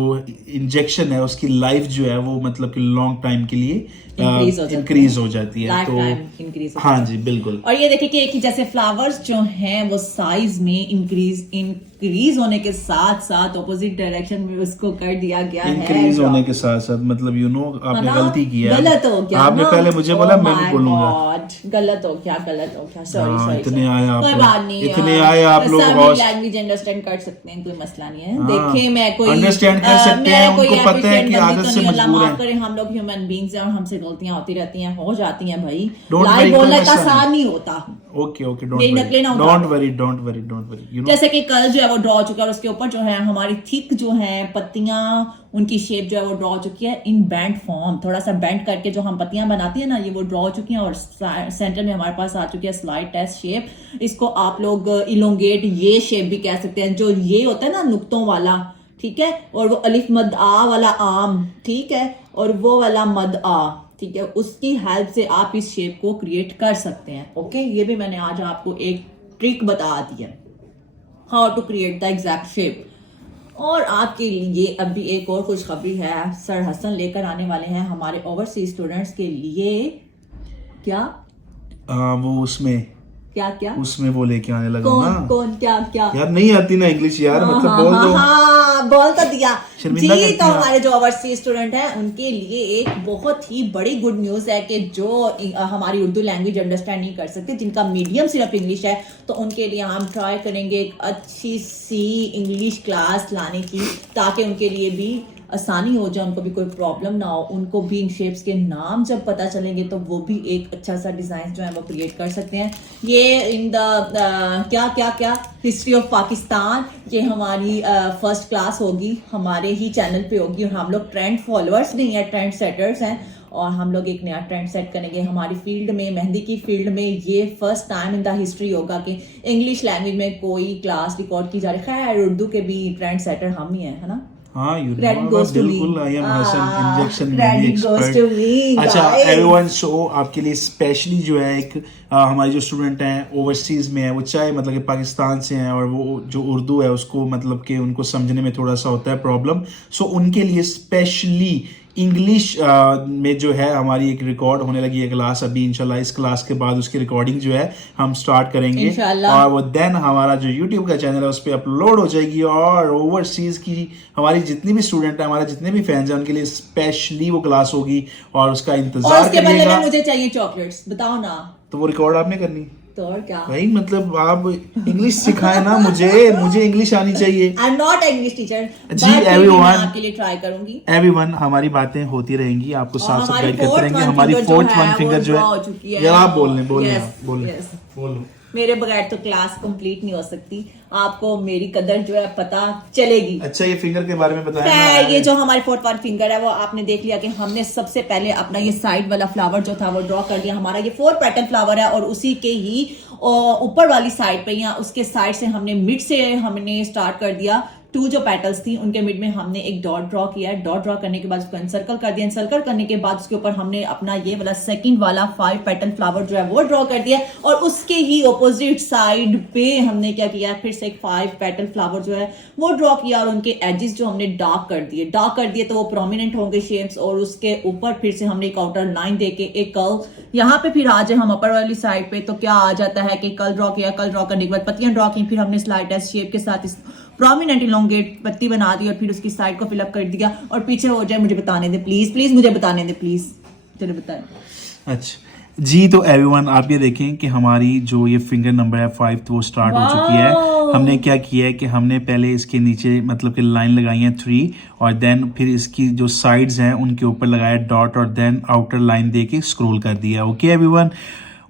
इंजेक्शन है उसकी लाइफ जो है वो मतलब कि लॉन्ग टाइम के लिए इंक्रीज हो जाती है। तो हाँ जी बिल्कुल। और ये देखिए कि जैसे फ्लावर्स जो हैं वो साइज में इंक्रीज होने के साथ साथ ऑपोजिट डायरेक्शन में उसको कर दिया गया है। इंक्रीज होने के साथ साथ मतलब आपने गलती की है, गलत हो गया, आपने पहले मुझे बोला मैं भी बोलूंगा। गलत हो गया, सॉरी इतने आए आप, कोई बात नहीं, इतने आए आप लोग लैंग्वेज अंडरस्टैंड कर सकते हैं, कोई मसला नहीं है। देखिए मैं कोई अंडरस्टैंड कर सकते हैं, उनको पता है कि आदत से मजबूर है। हम लोग ह्यूमन बीइंग्स हैं और हमसे गलतियां होती रहती हैं, हो जाती हैं भाई। लाइव बोलना इतना आसान नहीं होता। Okay don't worry. जैसे कि कल जो है वो ड्रॉ हो चुका है, उसके ऊपर जो है हमारी थिक जो है पत्तियां, उनकी शेप जो है वो ड्रॉ हो चुकी है इन बैंड फॉर्म। थोड़ा सा बैंड करके जो हम पत्तियां बनाती है ना, ये वो ड्रॉ हो चुकी हैं और सेंटर में हमारे पास आ चुकी है स्लाइड टेस्ट शेप। इसको आप लोग इलोंगेट ये शेप भी कह सकते हैं, जो ये होता है ना नुक्तों वाला, ठीक है, और वो अलिफ मद आ वाला आम, ठीक है, और वो वाला मद आ, ठीक है, उसकी हेल्प से आप इस शेप को क्रिएट कर सकते हैं। ओके, ये भी मैंने आज आपको एक ट्रिक बता दी है, how to create the exact shape. और आपके लिए अभी एक और खुशखबरी है, सर हसन लेकर आने वाले हैं हमारे ओवरसीज स्टूडेंट्स के लिए। क्या वो उसमें क्या उसमें वो लेके आने लगा कौन ना। कौन क्या यार नहीं आती ना इंग्लिश यार, मतलब बोल दो। बोल तो दिया शर्मिंदा जी। करती तो हैं। हमारे जो ओवरसीज स्टूडेंट हैं उनके लिए एक बहुत ही बड़ी गुड न्यूज है कि जो हमारी उर्दू लैंग्वेज अंडरस्टैंड नहीं कर सकते, जिनका मीडियम सिर्फ इंग्लिश है, तो उनके लिए हम ट्राई करेंगे एक अच्छी सी इंग्लिश क्लास लाने की, ताकि उनके लिए भी आसानी हो जाए, उनको भी कोई प्रॉब्लम ना हो। उनको भी इन शेप्स के नाम जब पता चलेंगे तो वो भी एक अच्छा सा डिजाइन जो है वो क्रिएट कर सकते हैं। ये इन द क्या हिस्ट्री ऑफ पाकिस्तान, ये हमारी फर्स्ट क्लास होगी, हमारे ही चैनल पे होगी। और हम लोग ट्रेंड फॉलोअर्स नहीं है, ट्रेंड सेटर्स हैं, और हम लोग एक नया ट्रेंड सेट करेंगे हमारी फील्ड में, मेहंदी की फील्ड में। ये first time in the history होगा कि इंग्लिश लैंग्वेज में कोई क्लास रिकॉर्ड की जा रही है। खैर उर्दू के भी ट्रेंड सेटर हम ही हैं, है ना। हाँ बिल्कुल, I am Hasan injection mehndi expert. अच्छा एवरीवन, सो आपके लिए स्पेशली जो है एक हमारे जो स्टूडेंट हैं ओवरसीज में है, वो चाहे मतलब कि पाकिस्तान से हैं और वो जो उर्दू है उसको मतलब कि उनको समझने में थोड़ा सा होता है प्रॉब्लम, सो उनके लिए स्पेशली इंग्लिश में जो है हमारी एक रिकॉर्ड होने लगी है क्लास अभी इंशाल्लाह। इस क्लास के बाद उसकी रिकॉर्डिंग जो है हम स्टार्ट करेंगे और वो देन हमारा जो यूट्यूब का चैनल है उस पर अपलोड हो जाएगी और ओवरसीज की हमारी जितनी भी स्टूडेंट है, हमारे जितने भी फैंस हैं, उनके लिए स्पेशली वो क्लास होगी और उसका इंतजार करिएगा। मुझे चाहिए चॉकलेट्स, बताओ ना। तो वो रिकॉर्ड आपने करनी तो और क्या भाई, मतलब आप इंग्लिश सिखाए ना मुझे इंग्लिश आनी चाहिए। I am not English teacher जी एवरीवन, आपके लिए ट्राई करूंगी। एवरीवन हमारी बातें होती रहेंगी, आपको साथ साथ गाइड करते रहेंगे। हमारी fourth fourth one one finger जो है यार आप बोल मेरे बगैर तो क्लास कंप्लीट नहीं हो सकती। आपको मेरी कदर जो है पता चलेगी। अच्छा, ये फिंगर के बारे में बताया। ये जो हमारी फोर्थ वन फिंगर है वो आपने देख लिया कि हमने सबसे पहले अपना ये साइड वाला फ्लावर जो था वो ड्रॉ कर लिया। हमारा ये 4 पेटल फ्लावर है और उसी के ही ऊपर वाली साइड पे या उसके साइड से हमने मिड से हमने स्टार्ट कर दिया। 2 जो पेटल्स थी उनके मिड में हमने एक डॉट ड्रॉ किया है। डॉट ड्रॉ करने के बाद उसको एनसर्कल कर दिया। एनसर्कल करने के बाद उसके ऊपर हमने अपना ये वाला सेकंड वाला 5 पेटल फ्लावर जो है वो ड्रॉ कर दिया और उसके ही ऑपोजिट साइड पे हमने क्या किया, फिर से एक 5 पेटल फ्लावर जो है वो ड्रॉ किया और उनके एजेस जो हमने डार्क कर दिए तो वो प्रोमिनेंट होंगे शेप्स। और उसके ऊपर फिर से हमने एक आउटर लाइन देके एक कर्व यहाँ पे फिर आ जाए हम अपर वाली साइड पे तो क्या आ जाता है कि कल ड्रॉ किया, कल ड्रॉ करने के बाद पत्तियां ड्रॉ की, फिर हमने स्लाइड शेप के साथ इस प्रोमिनेंट इलोंगेट पत्ती बना दी और फिर उसकी साइड को फिलअप कर दिया और पीछे हो जाए। मुझे बताने दे प्लीज मुझे बताने दे प्लीज, चलो बताए। अच्छा जी, तो एवरीवन आप ये देखें कि हमारी जो ये फिंगर नंबर है 5 तो वो स्टार्ट हो चुकी है। हमने क्या किया है कि हमने पहले इसके नीचे मतलब कि लाइन लगाई है 3 और देन फिर इसकी जो साइड्स हैं उनके ऊपर लगाया डॉट और देन आउटर लाइन दे के स्क्रोल कर दिया। ओके एवरीवन,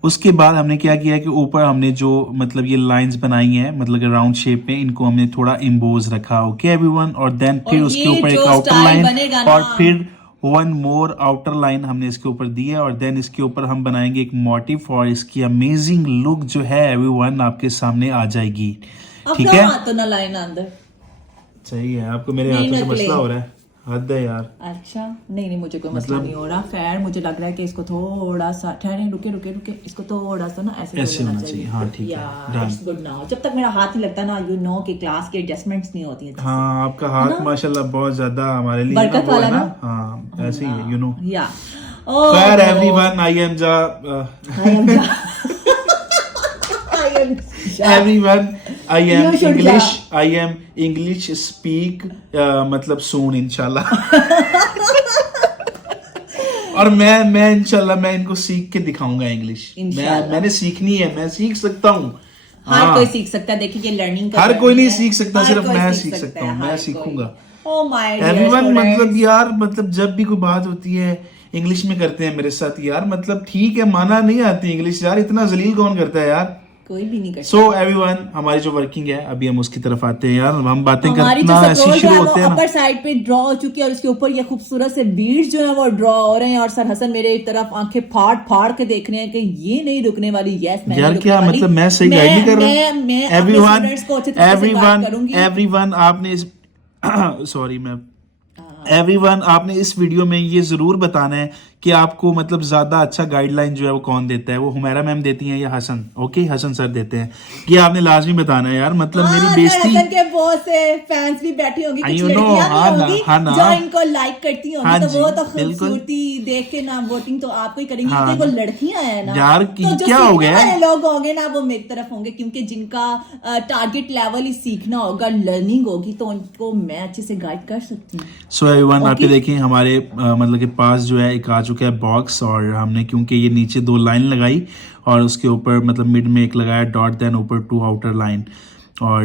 उसके बाद हमने क्या किया कि ऊपर हमने जो मतलब ये लाइंस बनाई हैं मतलब राउंड शेप में, इनको हमने थोड़ा इम्बोज रखा। ओके एवरीवन, और देन फिर उसके ऊपर एक आउटर लाइन और फिर 1 मोर आउटर लाइन हमने इसके ऊपर दी है और देन इसके ऊपर हम बनाएंगे एक मोटिव और इसकी अमेजिंग लुक जो है एवरीवन आपके सामने आ जाएगी। ठीक है, तो ना लाइन अंदर सही है। आपको मेरे हाथों से मसला हो रहा है, हद है यार। अच्छा नहीं मुझे कोई मसला नहीं हो रहा। खैर मुझे लग रहा है कि इसको थोड़ा सा ठहरे, रुके इसको थोड़ा सा ना ऐसे होना चाहिए। हाँ ठीक है, इट्स गुड नाउ। जब तक मेरा हाथ नहीं लगता ना यू नो कि क्लास की एडजस्टमेंट्स नहीं होती है। हाँ आपका हाथ माशाल्लाह बहुत ज्यादा हमारे लिए बरकत वाला ना। हाँ ऐसे ही है, यू नो। या खैर everyone, I M everyone I am English speak मतलब soon इंशाल्लाह। और मैं इंशाल्लाह मैं इनको सीख के दिखाऊंगा इंग्लिश। मैंने सीखनी है, मैं सीख सकता हूँ। हर कोई सीख सकता है। देखिए ये लर्निंग हर कोई नहीं सीख सकता, सिर्फ मैं सीख सकता हूँ, मैं सीखूंगा। एवरीवन मतलब यार मतलब जब भी कोई बात होती है इंग्लिश में करते हैं मेरे साथ यार, मतलब ठीक है माना नहीं आती इंग्लिश यार, इतना जलील कौन करता है यार, कोई भी नहीं करता। सो एवरीवन हमारी जो वर्किंग है अभी हम उसकी तरफ आते हैं यार। हम बातें करना ऐसी शुरू होते हैं ना, अपर साइड पे ड्रॉ हो चुकी है और उसके ऊपर ये खूबसूरत से बीड्स जो है वो ड्रॉ हो रहे हैं और सर हसन मेरे तरफ आंखें फाड़ के देख रहे हैं कि ये नहीं रुकने वाली। यस मैं यार क्या मतलब मैं सही गाइड नहीं कर रहा हूँ। एवरीवन आपने इस सॉरी मैं एवरीवन आपने इस वीडियो में ये जरूर बताना है कि आपको मतलब ज्यादा अच्छा गाइडलाइन जो है वो कौन देता है, वो हुमैरा मैम देती हैं या हसन। ओके हसन सर देते हैं, ये आपने लाजमी बताना है यार। मतलब मेरी बेइज्जती हसन के बहुत से फैंस भी बैठी होंगी, कुछ लड़कियां भी होंगी जो इनको लाइक करती होंगी, तो वो तो खूबसूरती देख के ना वोटिंग तो आपको ही करेंगी। वो लड़कियां हैं ना यार तो क्या हो गया, लोग होंगे ना वो मेरी तरफ होंगे क्योंकि जिनका टारगेट लेवल ही सीखना होगा, लर्निंग होगी, तो उनको मैं अच्छे से गाइड कर सकती हूँ। सो एवरीवन आप ये देखें हमारे मतलब के पास जो है एक आ चुका है बॉक्स और हमने क्योंकि ये नीचे 2 लाइन लगाई और उसके ऊपर मतलब मिड में एक लगाया डॉट देन ऊपर 2 आउटर लाइन और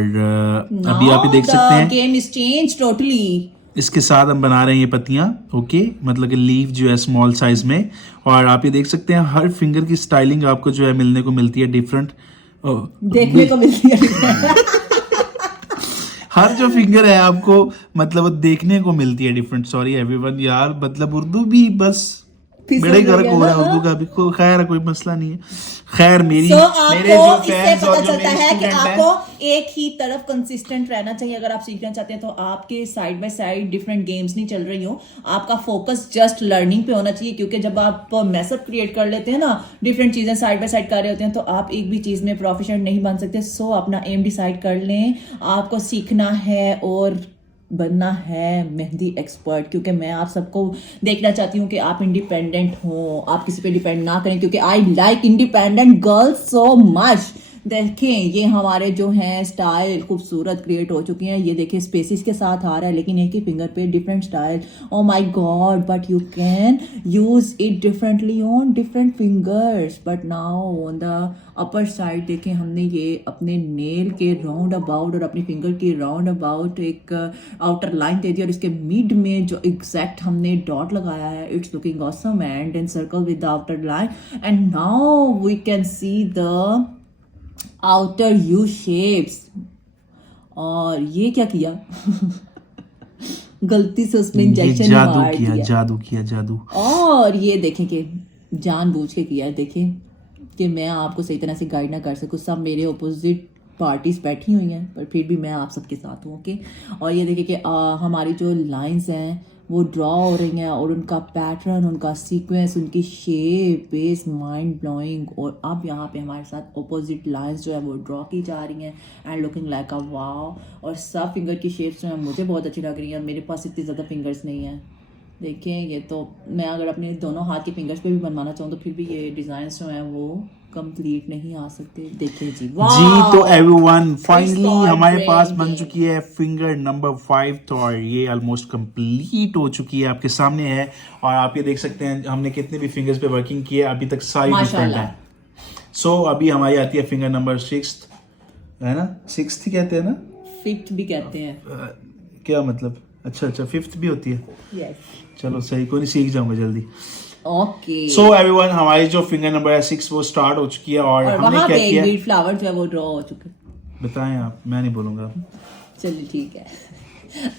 अभी आप ये देख सकते हैं गेम इज चेंज टोटली। इसके साथ हम बना रहे हैं ये पत्तियां। ओके मतलब कि लीफ जो है स्मॉल साइज में और आप ये देख सकते हैं हर फिंगर की स्टाइलिंग आपको जो है मिलने को मिलती है डिफरेंट, देखने को मिलती है। हर जो फिंगर है आपको मतलब वो देखने को मिलती है डिफरेंट। सॉरी एवरीवन यार मतलब उर्दू भी बस मेरे घर को है, उर्दू का भी खैर कोई मसला नहीं है। खैर मेरे जो फैंस और जो मेरे स्टूडेंट हैं आपको एक ही तरफ कंसिस्टेंट रहना चाहिए। अगर आप सीखना चाहते हैं तो आपके side by side different games नहीं चल रही हो, आपका फोकस जस्ट लर्निंग पे होना चाहिए। क्योंकि जब आप मैसअप क्रिएट कर लेते हैं ना, डिफरेंट चीजें साइड बाय साइड कर रहे होते हैं, तो आप एक भी चीज में प्रोफिशिएंट नहीं बन सकते। सो अपना एम डिसाइड कर लें, आपको सीखना है और बनना है मेहंदी एक्सपर्ट, क्योंकि मैं आप सबको देखना चाहती हूँ कि आप इंडिपेंडेंट हो, आप किसी पे डिपेंड ना करें, क्योंकि I like independent girls so much. देखें ये हमारे जो हैं स्टाइल खूबसूरत क्रिएट हो चुकी हैं। ये देखिए स्पेसिस के साथ आ रहा है, लेकिन एक ही फिंगर पे different style. Oh my God, but you can use it differently on different fingers. But now on the upper side देखें हमने ये अपने नेल के राउंड अबाउट और अपनी फिंगर के राउंड अबाउट एक आउटर लाइन दे दी, और इसके मिड में जो एग्जैक्ट हमने डॉट लगाया है, it's looking awesome and in circle with the outer line. And now we can see the outer U shapes. और ये क्या किया गलती से उसमें इंजेक्शन मार दिया, जादू किया जादू। और ये देखें कि जानबूझ के किया है। देखें कि मैं आपको सही तरह से गाइड ना कर सकूं, सब मेरे ऑपोजिट पार्टीज बैठी हुई हैं, पर फिर भी मैं आप सबके साथ हूँ। ओके, और ये देखिए कि हमारी जो लाइंस हैं वो ड्रॉ हो रही हैं, और उनका पैटर्न, उनका सीक्वेंस, उनकी शेप इज माइंड ब्लोइंग। और अब यहाँ पे हमारे साथ ऑपोजिट लाइंस जो है वो ड्रॉ की जा रही हैं एंड लुकिंग लाइक अ वाव। और सब फिंगर की शेप्स जो है मुझे बहुत अच्छी लग रही हैं। मेरे पास इतनी ज़्यादा फिंगर्स नहीं हैं। देखें ये तो मैं अगर अपने दोनों हाथ के फिंगर्स पे भी बनवाना चाहूँ तो फिर भी ये डिज़ाइन जो हैं वो कंप्लीट नहीं आ सकते। देखिए जी, वाह जी तो एवरीवन फाइनली called हमारे पास brain बन game. चुकी है फिंगर नंबर 5। तो और ये ऑलमोस्ट कंप्लीट हो चुकी है, आपके सामने है। और आप ये देख सकते हैं हमने कितने भी फिंगर्स पे वर्किंग की है, अभी तक सारी डिफरेंट माशाल्लाह। है। सो अभी हमारी आती है फिंगर नंबर 6, है ना? 6 ही कहते हैं ना? फिफ्थ भी कहते हैं। क्या मतलब? अच्छा 5th भी होती है। यस, चलो सही, कोई नहीं, सीख जाऊंगा जल्दी। ओके। सो एवरीवन हमारी जो फिंगर नंबर है 6 वो स्टार्ट हो चुकी है। और हमने वहां क्या पे एक किया बीट फ्लावर जो है वो ड्रॉ हो चुका है। बताएं आप, मैं नहीं बोलूंगा। चलिए ठीक है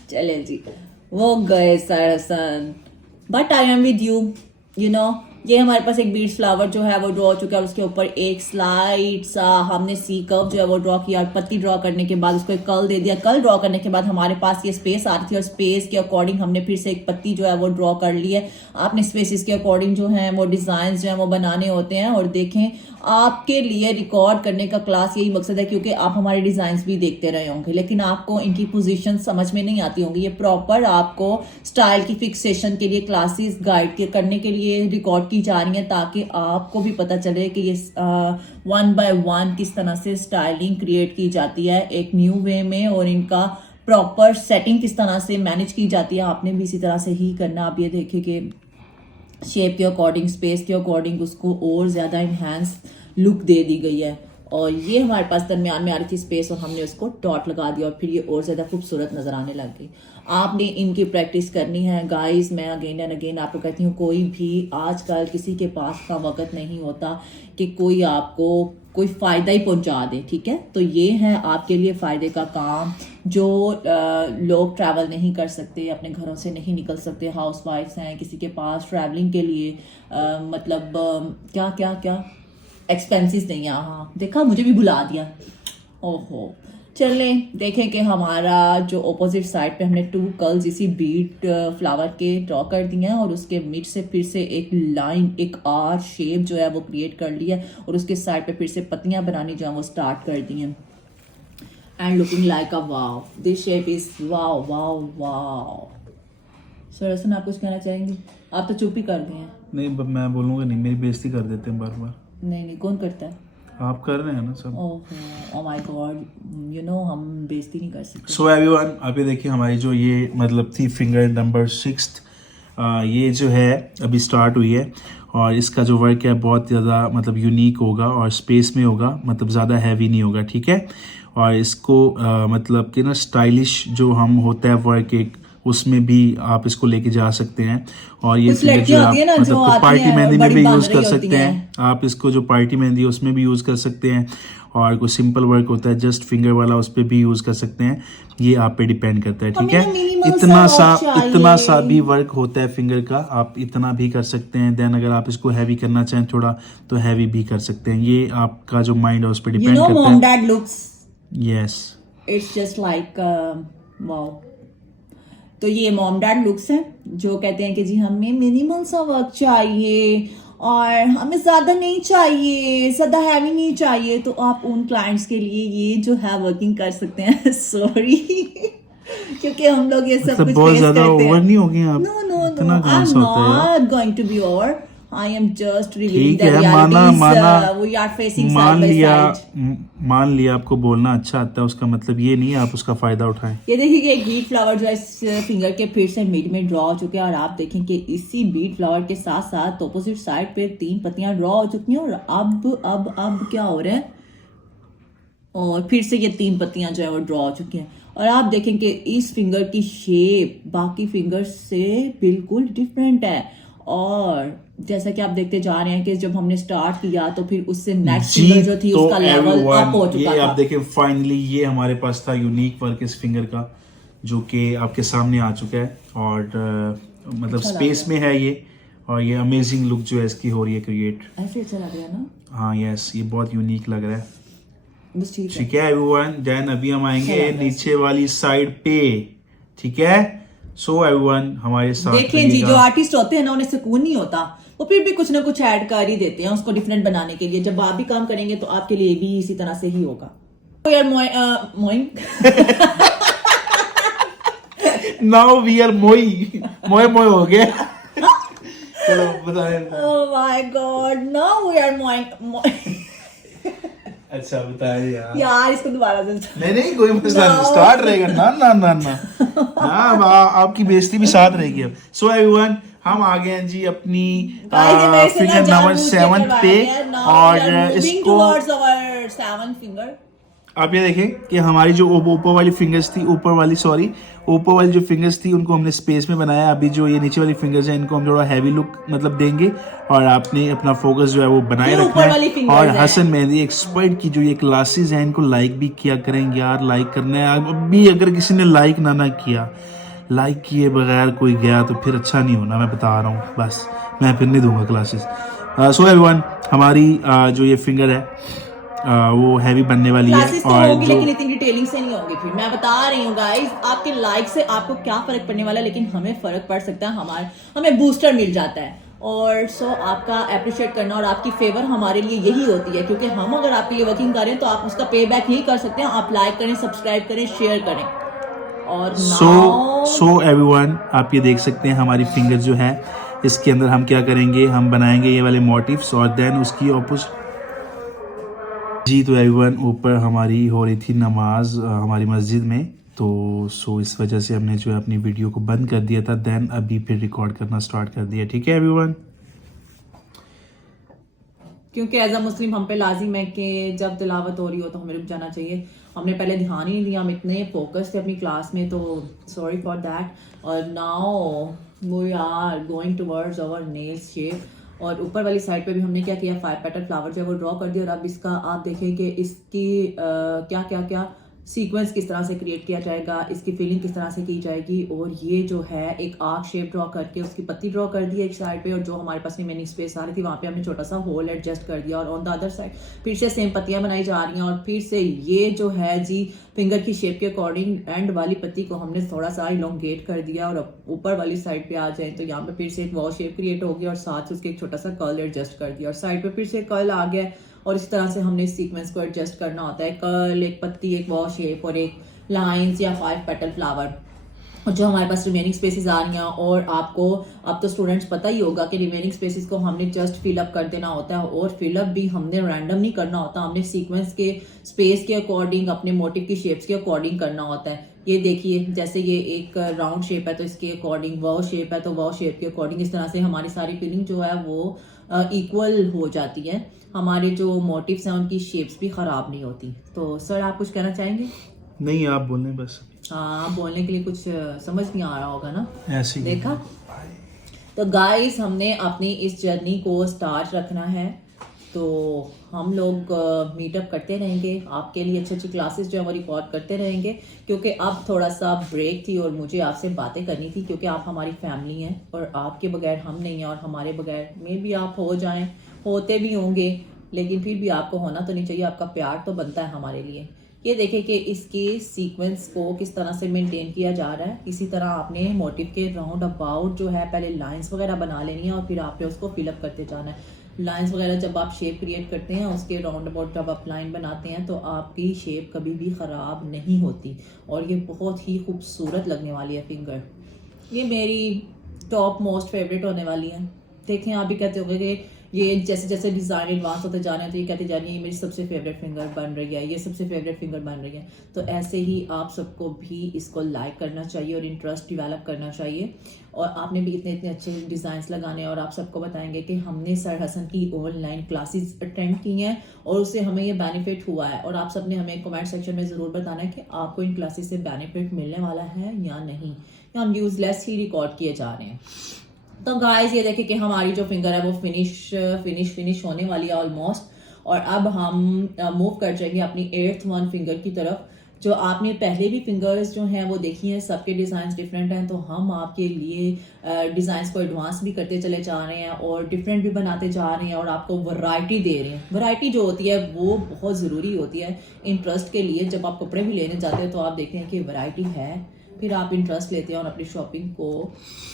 चले जी, वो गए sir Hasan, but I am with you know. ये हमारे पास एक बीट्स फ्लावर जो है वो ड्रॉ हो चुका है, और उसके ऊपर एक स्लाइड सा हमने सी कर्व जो है वो ड्रॉ किया, और पत्ती ड्रॉ करने के बाद उसको एक कर्ल दे दिया। कर्ल ड्रॉ करने के बाद हमारे पास ये स्पेस आ रही थी, और स्पेस के अकॉर्डिंग हमने फिर से एक पत्ती जो है वो ड्रॉ कर ली है। आपने स्पेसिस के अकॉर्डिंग जो है वो डिजाइन जो है वो बनाने होते हैं। और देखें आपके लिए रिकॉर्ड करने का क्लास यही मकसद है, क्योंकि आप हमारे डिजाइन भी देखते रहे होंगे, लेकिन आपको इनकी पोजीशन समझ में नहीं आती होंगी। ये प्रॉपर आपको स्टाइल की फिक्सेशन के लिए क्लासेस गाइड करने के लिए रिकॉर्ड की जा रही हैं, ताकि आपको भी पता चले कि ये 1 by 1 किस तरह से स्टाइलिंग क्रिएट की जाती है एक न्यू वे में, और इनका प्रॉपर सेटिंग किस तरह से मैनेज की जाती है। आपने भी इसी तरह से ही करना। आप ये देखें कि शेप के अकॉर्डिंग, स्पेस के अकॉर्डिंग उसको और ज़्यादा इन्हांस लुक दे दी गई है। और ये हमारे पास दरमियान में आ रही थी स्पेस, और हमने उसको डॉट लगा दिया, और फिर ये और ज़्यादा खूबसूरत नज़र आने लग गई। आपने इनकी प्रैक्टिस करनी है गाइस। मैं अगेन एंड अगेन आपको कहती हूँ, कोई भी आजकल किसी के पास का वक्त नहीं होता कि कोई आपको कोई फ़ायदा ही पहुंचा दे, ठीक है? तो ये है आपके लिए फ़ायदे का काम। जो लोग ट्रैवल नहीं कर सकते, अपने घरों से नहीं निकल सकते, हाउस वाइफ्स हैं, किसी के पास ट्रैवलिंग के लिए क्या क्या क्या एक्सपेंसेस नहीं है। हाँ देखा, मुझे भी बुला दिया, ओहो। चले देखें कि हमारा जो ऑपोजिट साइड पे हमने 2 कर्ल्स इसी बीट फ्लावर के ड्रॉ कर दिए हैं, और उसके मिड से फिर से एक लाइन, एक आर शेप जो है वो क्रिएट कर ली है, और उसके साइड पे फिर से पत्तियां बनानी जो है वो स्टार्ट कर दी हैं। And looking like a wow, this shape is wow wow wow. Sir Hasan, आप कुछ कहना चाहेंगे? आप तो चुप ही कर गए हैं। नहीं मैं बोलूंगा नहीं, मेरी बेइज्जती कर देते हैं बार बार। नहीं, कौन करता है? आप कर रहे हैं ना सब। ओह माय गॉड, यू नो हम बेइज्जती नहीं कर सकते। सो एवरीवन आप ये देखिए हमारी जो ये मतलब थी फिंगर नंबर 6, ये जो है अभी स्टार्ट हुई है, और इसका जो वर्क है बहुत ज़्यादा मतलब यूनिक होगा, और स्पेस में होगा, मतलब ज़्यादा हैवी नहीं होगा, ठीक है? और इसको मतलब कि ना स्टाइलिश जो हम होता है वर्क एक, उसमें भी आप इसको लेके जा सकते हैं। और ये फिंगर जो आप मतलब पार्टी मेहंदी में भी यूज़ कर सकते हैं। आप इसको जो पार्टी मेहंदी है उसमें भी यूज़ कर सकते हैं, और कोई सिंपल वर्क होता है जस्ट फिंगर वाला, उस पर भी यूज़ कर सकते हैं। ये आप पे डिपेंड करता है, ठीक है? इतना सा भी वर्क होता है फिंगर का, आप इतना भी कर सकते हैं। देन अगर आप इसको हैवी करना चाहें थोड़ा, तो हैवी भी कर सकते हैं। ये आपका जो माइंड है उस पर डिपेंड करता है। Mom dad looks, yes, it's just like wow. तो ये मॉम डैड लुक्स हैं जो कहते हैं कि जी हमें मिनिमल सा वर्क चाहिए, और हमें ज़्यादा नहीं चाहिए, ज़्यादा हैवी नहीं चाहिए। तो आप उन क्लाइंट्स के लिए ये जो है वर्किंग कर सकते हैं। सॉरी क्योंकि हम लोग ये सब मतलब कुछ बहुत फेस ज्यादा करते ओवर हैं। नहीं हो गए आप? नो नो इतना नो, कौन आई सा एम होता है यार? Not going to be over, I am just revealing ठीक द है, माना रियलिटीज वी आर फेसिंग मान साइड बाय लिया, साइड। मान लिया आपको बोलना अच्छा आता है, उसका मतलब ये नहीं है आप उसका फायदा उठाएं। ये देखिए कि एक बीट फ्लावर जो है इस फिंगर के फिर से मिड में ड्रॉ हो चुके हैं, और आप देखें कि इसी बीट फ्लावर के साथ साथ ऑपोजिट साइड पे 3 पत्तियां ड्रॉ हो चुकी हैं, और अब क्या हो रहा है, और फिर से ये 3 पत्तियां जो है वो ड्रॉ हो चुकी हैं। और आप देखें कि इस फिंगर की शेप बाकी फिंगर्स से बिल्कुल डिफरेंट है, और जैसा कि आप देखते जा रहे हैं कि जब हमने स्टार्ट किया तो फिर उससे नेक्स्ट फिंगर जो थी तो उसका लेवल अप हो चुका ये था। आप देखें फाइनली ये हमारे पास था यूनिक वर्क इस फिंगर का, जो कि आपके सामने आ चुका है, और मतलब अच्छा लग स्पेस रहा में है ये, और ये अमेजिंग लुक जो है इसकी हो रही है क्रिएट। ऐसे अच्छा लग रहा है ना, हाँ यस, ये बहुत यूनिक लग रहा है। बस ठीक है। ठीक है एवरीवन, देन अभी हम आएंगे अच्छा लग रहा है। नीचे वाली साइड पे। ठीक है, सो एवरीवन हमारे साथ देखें जी, रहिएगा। जो आर्टिस्ट होते हैं ना उन्हें सुकून नहीं होता, वो फिर भी कुछ ना कुछ ऐड कर ही देते हैं उसको डिफरेंट बनाने के लिए। जब आप भी काम करेंगे तो आपके लिए भी इसी तरह से ही होगा। तो यार मोइंग नाउ वी आर मोई मोए मोए हो गए। चलो बताएं। Oh my God, now we are moving. अच्छा बताएं यार। यार इसको दोबारा से नहीं कोई मसला नहीं, No. स्टार्ट रहेगा ना ना ना ना। हाँ आपकी बेइज्जती भी साथ रहेगी अब। सो एवरीवन, हम आ गए हैं जी अपनी फिंगर नंबर 7 पे, और इसको आप ये देखें कि हमारी जो ऊपर वाली फिंगर्स थी, ऊपर वाली जो फिंगर्स थी उनको हमने स्पेस में बनाया। अभी जो ये नीचे वाली फिंगर्स हैं इनको हम थोड़ा हैवी लुक मतलब देंगे, और आपने अपना फोकस जो है वो बनाए ये रखना ऊपर वाली है। fingers और हैं। हसन मेहंदी एक्सपर्ट की जो ये क्लासेस हैं इनको लाइक भी किया करें यार, लाइक करना है। अभी अगर किसी ने लाइक ना किया, लाइक किए बगैर कोई गया तो फिर अच्छा नहीं होना, मैं बता रहा हूँ। बस मैं फिर नहीं दूंगा क्लासेस। सो एवरीवन, हमारी जो ये फिंगर है वो हैवी बनने वाली है, क्लासेस तो और होगी जो लेकिन इतनी डिटेलिंग से नहीं होगी। फिर मैं बता रही हूँ गाइस, आपके लाइक से आपको क्या फर्क पड़ने वाला है, लेकिन हमें फर्क पड़ सकता है, हमें बूस्टर मिल जाता है। और सो आपका अप्रिशिएट करना और आपकी फेवर हमारे लिए यही होती है, क्योंकि हम अगर आपके लिए वर्किंग कर रहे हैं तो आप उसका पे बैक नहीं कर सकते हैं। आप लाइक करें, सब्सक्राइब करें, शेयर करें। और सो एवरीवन, आप ये देख सकते हैं हमारी फिंगर जो है इसके अंदर हम क्या करेंगे, हम बनाएंगे ये वाले मोटिव्स, और देन उसकी ऑपोजिट जी। तो एवरीवन, ऊपर हमारी हो रही थी नमाज हमारी मस्जिद में, तो सो इस वजह से हमने जो है अपनी वीडियो को बंद कर दिया था, देन अभी फिर रिकॉर्ड करना स्टार्ट कर दिया। ठीक है एवरीवन, क्योंकि एज अ मुस्लिम हम पे लाजिम है कि जब तिलावत हो रही हो तो हमें रुक जाना चाहिए। हमने पहले ध्यान ही नहीं दिया, हम इतने फोकस थे अपनी क्लास में, तो सॉरी फॉर दैट। और now we are going towards our nail shape. और ऊपर वाली साइड पे भी हमने क्या किया, 5 पेटल फ्लावर जो है वो ड्रॉ कर दिया। और अब इसका आप देखें कि इसकी क्या सीक्वेंस किस तरह से क्रिएट किया जाएगा, इसकी फीलिंग किस तरह से की जाएगी। और ये जो है एक आर्क शेप ड्रॉ करके उसकी पत्ती ड्रॉ कर दी एक साइड पे, और जो हमारे पास रिमेनिंग स्पेस आ रही थी वहाँ पे हमने छोटा सा होल एडजस्ट कर दिया। और ऑन द अदर साइड फिर से सेम पत्तियां बनाई जा रही हैं, और फिर से ये जो है जी फिंगर की शेप के अकॉर्डिंग एंड वाली पत्ती को हमने थोड़ा सा इलोंगेट कर दिया। और ऊपर वाली साइड पे आ जाए तो यहाँ पे फिर से एक वॉल शेप क्रिएट हो गया, और साथ उसके एक छोटा सा कर्ल एडजस्ट कर दिया, और साइड पे फिर से कर्ल आ गया। और इस तरह से हमने इस सीक्वेंस को एडजस्ट करना होता है, कर्ल, एक पत्ती, एक वॉल शेप, और एक लाइंस या 5 पेटल फ्लावर। और जो हमारे पास रिमेनिंग स्पेसेस आ रही हैं, और आपको अब तो स्टूडेंट्स पता ही होगा कि रिमेनिंग स्पेसेस को हमने जस्ट फिलअप कर देना होता है, और फिलअप भी हमने रैंडम नहीं करना होता, हमने सीक्वेंस के स्पेस के अकॉर्डिंग अपने मोटिव की शेप्स के अकॉर्डिंग करना होता है। ये देखिए, जैसे ये एक राउंड शेप है तो इसके अकॉर्डिंग, वाव शेप है तो वाव शेप के अकॉर्डिंग, इस तरह से हमारी सारी फीलिंग जो है वो इक्वल हो जाती है। हमारे जो मोटिव्स हैं उनकी शेप्स भी खराब नहीं होती। तो सर आप कुछ कहना चाहेंगे? नहीं आप बोलने बस। हाँ, बोलने के लिए कुछ समझ नहीं आ रहा होगा ना, ऐसे ही देखा। तो गाइस, हमने अपनी इस जर्नी को स्टार्ट रखना है, तो हम लोग मीटअप करते रहेंगे, आपके लिए अच्छी अच्छी क्लासेस जो है वो रिकॉर्ड करते रहेंगे। क्योंकि अब थोड़ा सा ब्रेक थी और मुझे आपसे बातें करनी थी, क्योंकि आप हमारी फैमिली हैं और आपके बगैर हम नहीं हैं, और हमारे बगैर में भी आप हो जाएं, होते भी होंगे, लेकिन फिर भी आपको होना तो नहीं चाहिए, आपका प्यार तो बनता है हमारे लिए। ये देखें कि इसके सीक्वेंस को किस तरह से मेंटेन किया जा रहा है। इसी तरह आपने मोटिव के राउंड अबाउट जो है पहले लाइंस वगैरह बना लेनी है, और फिर आपने उसको फिलअप करते जाना है। लाइंस वगैरह जब आप शेप क्रिएट करते हैं उसके राउंड अबाउट जब आप लाइन बनाते हैं तो आपकी शेप कभी भी ख़राब नहीं होती और ये बहुत ही खूबसूरत लगने वाली है फिंगर। ये मेरी टॉप मोस्ट फेवरेट होने वाली है। देखें आप भी कहते होंगे कि ये जैसे जैसे डिज़ाइन एडवांस होते जा रहे हैं तो ये कहते जा रही है ये मेरी सबसे फेवरेट फिंगर बन रही है, ये सबसे फेवरेट फिंगर बन रही है। तो ऐसे ही आप सबको भी इसको लाइक करना चाहिए और इंटरेस्ट डेवलप करना चाहिए और आपने भी इतने इतने अच्छे डिज़ाइंस लगाने हैं और आप सबको बताएंगे कि हमने सर हसन की ऑनलाइन क्लासेस अटेंड की हैं और उससे हमें ये बेनिफिट हुआ है और आप सब ने हमें कमेंट सेक्शन में ज़रूर बताना है कि आपको इन क्लासेस से बेनिफिट मिलने वाला है या नहीं, या हम यूज़लेस ही रिकॉर्ड किए जा रहे हैं। तो गाइस ये देखें कि हमारी जो फिंगर है वो फिनिश होने वाली है ऑलमोस्ट और अब हम मूव कर जाएंगे अपनी 8th वन फिंगर की तरफ। जो आपने पहले भी फिंगर्स जो हैं वो देखी हैं, सबके डिज़ाइन डिफरेंट हैं, तो हम आपके लिए डिज़ाइंस को एडवांस भी करते चले जा रहे हैं और डिफरेंट भी बनाते जा रहे हैं और आपको वैरायटी दे रहे हैं। वैरायटी जो होती है वो बहुत ज़रूरी होती है इंटरेस्ट के लिए। जब आप कपड़े भी लेने जाते हैं तो आप देखते हैं कि वैरायटी है, फिर आप इंटरेस्ट लेते हैं और अपनी शॉपिंग को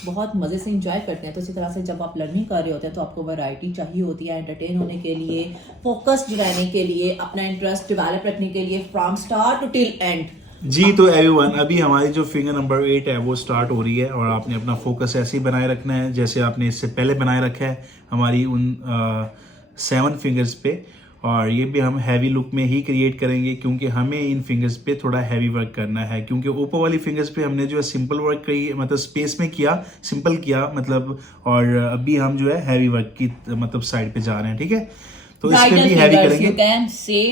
बहुत मज़े से इंजॉय करते हैं। तो इसी तरह से जब आप लर्निंग कर रहे होते हैं तो आपको वैरायटी चाहिए होती है एंटरटेन होने के लिए, फोकस्ड रहने के लिए, अपना इंटरेस्ट डेवलप रखने के लिए from start to till end. जी तो एवरीवन, अभी हमारी जो फिंगर नंबर 8 है वो स्टार्ट हो रही है और आपने अपना फोकस ऐसे ही बनाए रखना है जैसे आपने इससे पहले बनाए रखा है हमारी उन 7 फिंगर्स पे। और ये भी हम हैवी लुक में ही क्रिएट करेंगे क्योंकि हमें इन फिंगर्स पे थोड़ा हैवी वर्क करना है, क्योंकि ऊपर वाली फिंगर्स पे हमने जो है सिंपल वर्क करी, मतलब स्पेस में किया, सिंपल किया मतलब, और अभी हम जो है हैवी वर्क की मतलब साइड पे जा रहे हैं। ठीक है, तो इस पे भी हैवी करेंगे। You can say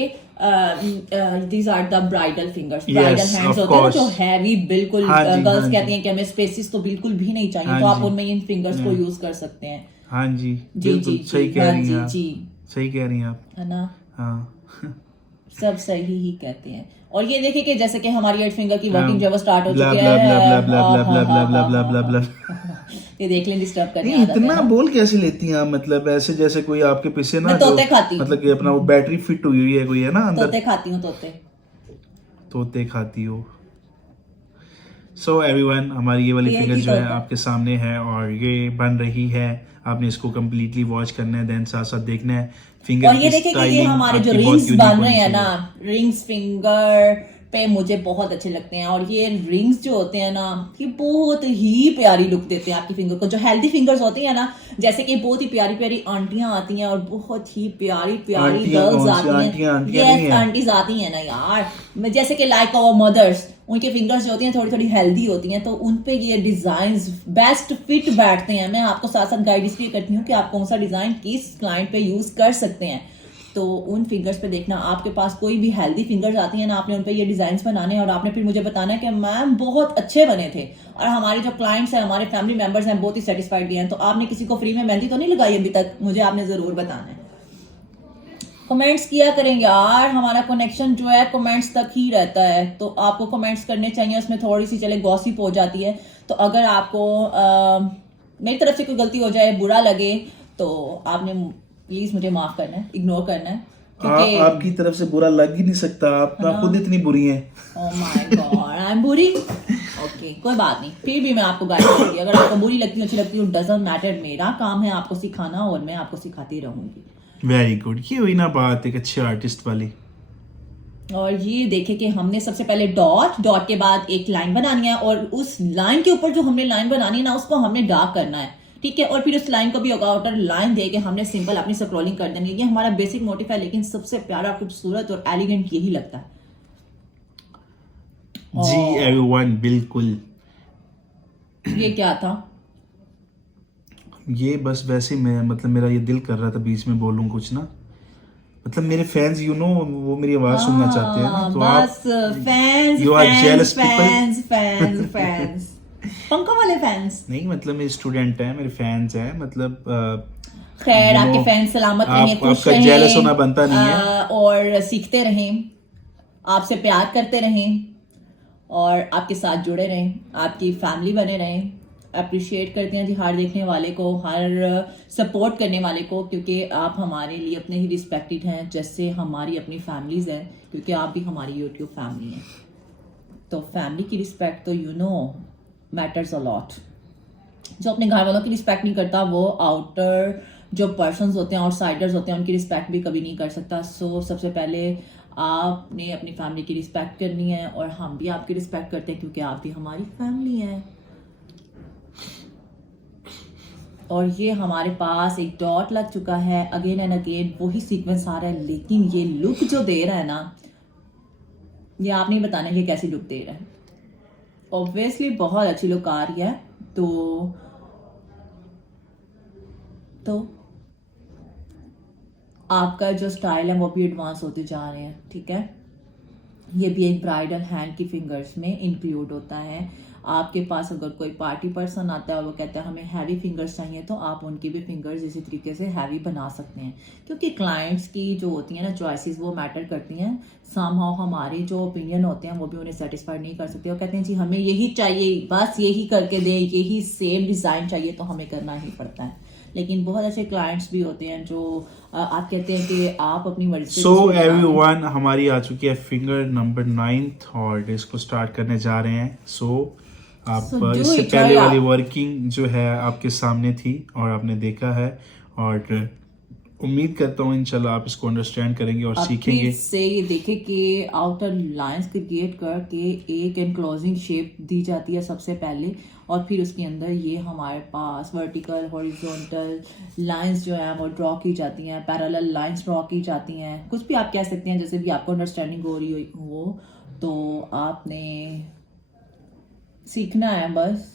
these are the bridal fingers, Yes, bridal hands of होते हैं ना course. जो हैवी बिल्कुल। हाँ जी, गर्ल्स हाँ कहती जी। हैं कि हमें स्पेसिस तो बिल्कुल भी नहीं चाहिए, हाँ तो आप जी। उनमें इन फिंगर्स को यूज कर सकते हैं। हाँ जी, जी बिल्कुल जी सही कह रही हैं आप, जी, सही कह रही हैं आप, है ना, हाँ। सब सही ही कहते हैं। और ये देखिए कि जैसे कि हमारी 8 फिंगर की वर्किंग जो है वो स्टार्ट हो ब्ला चुकी ब्ला है। ब्ला ब्ला ब्ला ब्ला ब्ला ब्ला ब्ला ब्ला ब्ला ब्ला। ये देख लें, डिस्टर्ब करने नहीं, आदत है इतना ना। बोल कैसे लेती हैं आप, मतलब ऐसे जैसे कोई आपके पीछे ना मैं तोते खाती हूँ। मतलब कि अपना वो बैटरी फिट हुई हुई है कोई, है ना अंदर, तोते खाती हूँ, तोते तोते खाती हो। सो एवरीवन, हमारी ये वाली ये फिगर ही जो है तोता। आपके सामने है और ये बन रही है। आपने इसको कम्प्लीटली वॉच करना है, देन साथ साथ देखना है फिंगर और ये की देखें कि ये स्टाइलिंग हमारे जो आपकी बहुत रिंग्स यूनिक बन होनी रहे हैं चाहिए। ना, रिंग्स फिंगर पे मुझे बहुत अच्छे लगते हैं और ये रिंग्स जो होते हैं ना ये बहुत ही प्यारी लुक देते हैं आपकी फिंगर को। जो हेल्दी फिंगर्स होती हैं ना, जैसे कि बहुत ही प्यारी प्यारी आंटियां आती हैं और बहुत ही प्यारी प्यारी आंटियां गर्ल्स कौन सी? आती हैं। आंटियां नहीं यस, है। आंटीज आती हैं ना यार, जैसे कि लाइक आवर मदर्स, उनके फिंगर्स जो होती हैं थोड़ी थोड़ी हेल्दी होती हैं, तो उन पे ये डिजाइन बेस्ट फिट बैठते हैं। मैं आपको साथ साथ गाइड इसलिए करती हूँ कि आप कौन सा डिजाइन किस क्लाइंट पे यूज कर सकते हैं। तो उन फिंगर्स पे देखना, आपके पास कोई भी हेल्दी फिंगर्स आती हैं ना, आपने उन पे ये डिजाइन्स बनाने हैं और आपने फिर मुझे बताना है कि मैम बहुत अच्छे बने थे। और हमारे जो क्लाइंट्स हैं, हमारे फैमिली मेंबर्स हैं, बहुत ही सेटिस्फाइड भी हैं। तो आपने किसी को फ्री में मेहंदी तो नहीं लगाई अभी तक, मुझे आपने जरूर बताना है। कमेंट्स किया करें यार, हमारा कनेक्शन जो है कमेंट्स तक ही रहता है, तो आपको कमेंट्स करने चाहिए। उसमें थोड़ी सी चले गॉसिप हो जाती है, तो अगर आपको मेरी तरफ से कोई गलती हो जाए, बुरा लगे, तो आपने प्लीज मुझे माफ करना है, इग्नोर करना है, क्योंकि आपकी तरफ से बुरा लग ही नहीं सकता, आप खुद इतनी बुरी हैं। ओह माय गॉड, आई एम बुरी। ओके, कोई बात नहीं, फिर भी मैं आपको गाइड करूंगी। अगर आपको बुरी लगती है, अच्छी लगती है, डजंट मैटर, मेरा काम है आपको सिखाना और मैं आपको सिखाती रहूंगी। वेरी गुड, ये हुई ना बात एक अच्छे आर्टिस्ट वाली। और ये देखे कि हमने सबसे पहले डॉट के बाद एक लाइन बनानी है और उस लाइन के ऊपर जो हमने लाइन बनानी है ना, उसको हमने डार्क करना है, ठीक है। और फिर उस लाइन को भी आउटर लाइन दे के हमने सिंपल अपनी स्क्रॉलिंग कर देनी है। ये हमारा बेसिक मोटिव है, लेकिन सबसे प्यारा, खूबसूरत और एलिगेंट यही लगता है। जी एवरीवन, बिल्कुल। ये क्या था? ये बस वैसे मैं मतलब मेरा ये दिल कर रहा था बीच में बोलूं कुछ ना, मतलब मेरे फैंस वो मेरी आवाज सुनना चाहते हैं ना, तो बस fans you are jealous fans people? Fans fans पंखों वाले फैंस नहीं, मतलब मेरे स्टूडेंट हैं, मेरे फैंस हैं, मतलब खैर, you आपके know, फैंस सलामत रहें, खुश आपका रहें, jealous होना बनता नहीं है। और सीखते रहें, आपसे प्यार करते रहें और आपके साथ जुड़े रहें, आपकी फैमिली बने रहें। अप्रिशिएट करते हैं जी हर देखने वाले को, हर सपोर्ट करने वाले को, क्योंकि आप हमारे लिए अपने ही रिस्पेक्टेड हैं, जैसे हमारी अपनी फैमिलीज हैं, क्योंकि आप भी हमारी यूट्यूब फैमिली हैं। तो फैमिली की रिस्पेक्ट तो you know matters a lot. जो अपने घर वालों की रिस्पेक्ट नहीं करता वो आउटर जो पर्सन्स होते हैं, आउटसाइडर्स होते हैं, उनकी रिस्पेक्ट भी कभी नहीं कर सकता। सो सबसे पहले आपने अपनी फैमिली की रिस्पेक्ट करनी है और हम भी आपकी रिस्पेक्ट करते हैं क्योंकि आप भी हमारी फैमिली हैं। और ये हमारे पास एक डॉट लग चुका है, अगेन एंड अगेन वही सीक्वेंस आ रहा है, लेकिन ये लुक जो दे रहा है ना, ये आप नहीं बताना कि कैसी लुक दे रहा है। ऑब्वियसली बहुत अच्छी लुक आ रही है। तो आपका जो स्टाइल है वो भी एडवांस होते जा रहे हैं, ठीक है। ये भी एक ब्राइडल हैंड की फिंगर्स में इंक्लूड होता है। आपके पास अगर कोई पार्टी पर्सन आता है और वो कहता है हमें हैवी फिंगर्स चाहिए, तो आप उनकी भी फिंगर्स इसी तरीके से हैवी बना सकते हैं, क्योंकि क्लाइंट्स की जो होती हैं ना चॉइसेस, वो मैटर करती हैं। समहाउ हमारे जो ओपिनियन होते हैं वो भी उन्हें सेटिस्फाइड नहीं कर सकते। वो कहते हैं जी हमें यही चाहिए, बस यही करके दे, यही सेम डिज़ाइन चाहिए, तो हमें करना ही पड़ता है। लेकिन बहुत अच्छे क्लाइंट्स भी होते हैं जो आप कहते हैं कि आप अपनी मर्जी से। सो एवरीवन, हमारी आ चुकी है फिंगर नंबर 9 और इसको स्टार्ट करने जा रहे हैं। आप इससे पहले वाली वर्किंग जो है आपके सामने थी और आपने देखा है, और उम्मीद करता हूँ इंशाल्लाह आप इसको अंडरस्टैंड करेंगे और सीखेंगे। से ये देखें कि आउटर लाइंस क्रिएट करके एक एनक्लोजिंग शेप दी जाती है सबसे पहले, और फिर उसके अंदर ये हमारे पास वर्टिकल हॉरिजॉन्टल लाइंस जो है वो ड्रॉ की जाती हैं, पैरेलल लाइंस ड्रॉ की जाती हैं, कुछ भी आप कह सकते हैं, जैसे भी आपको अंडरस्टैंडिंग हो रही हो। तो आपने सीखना है बस।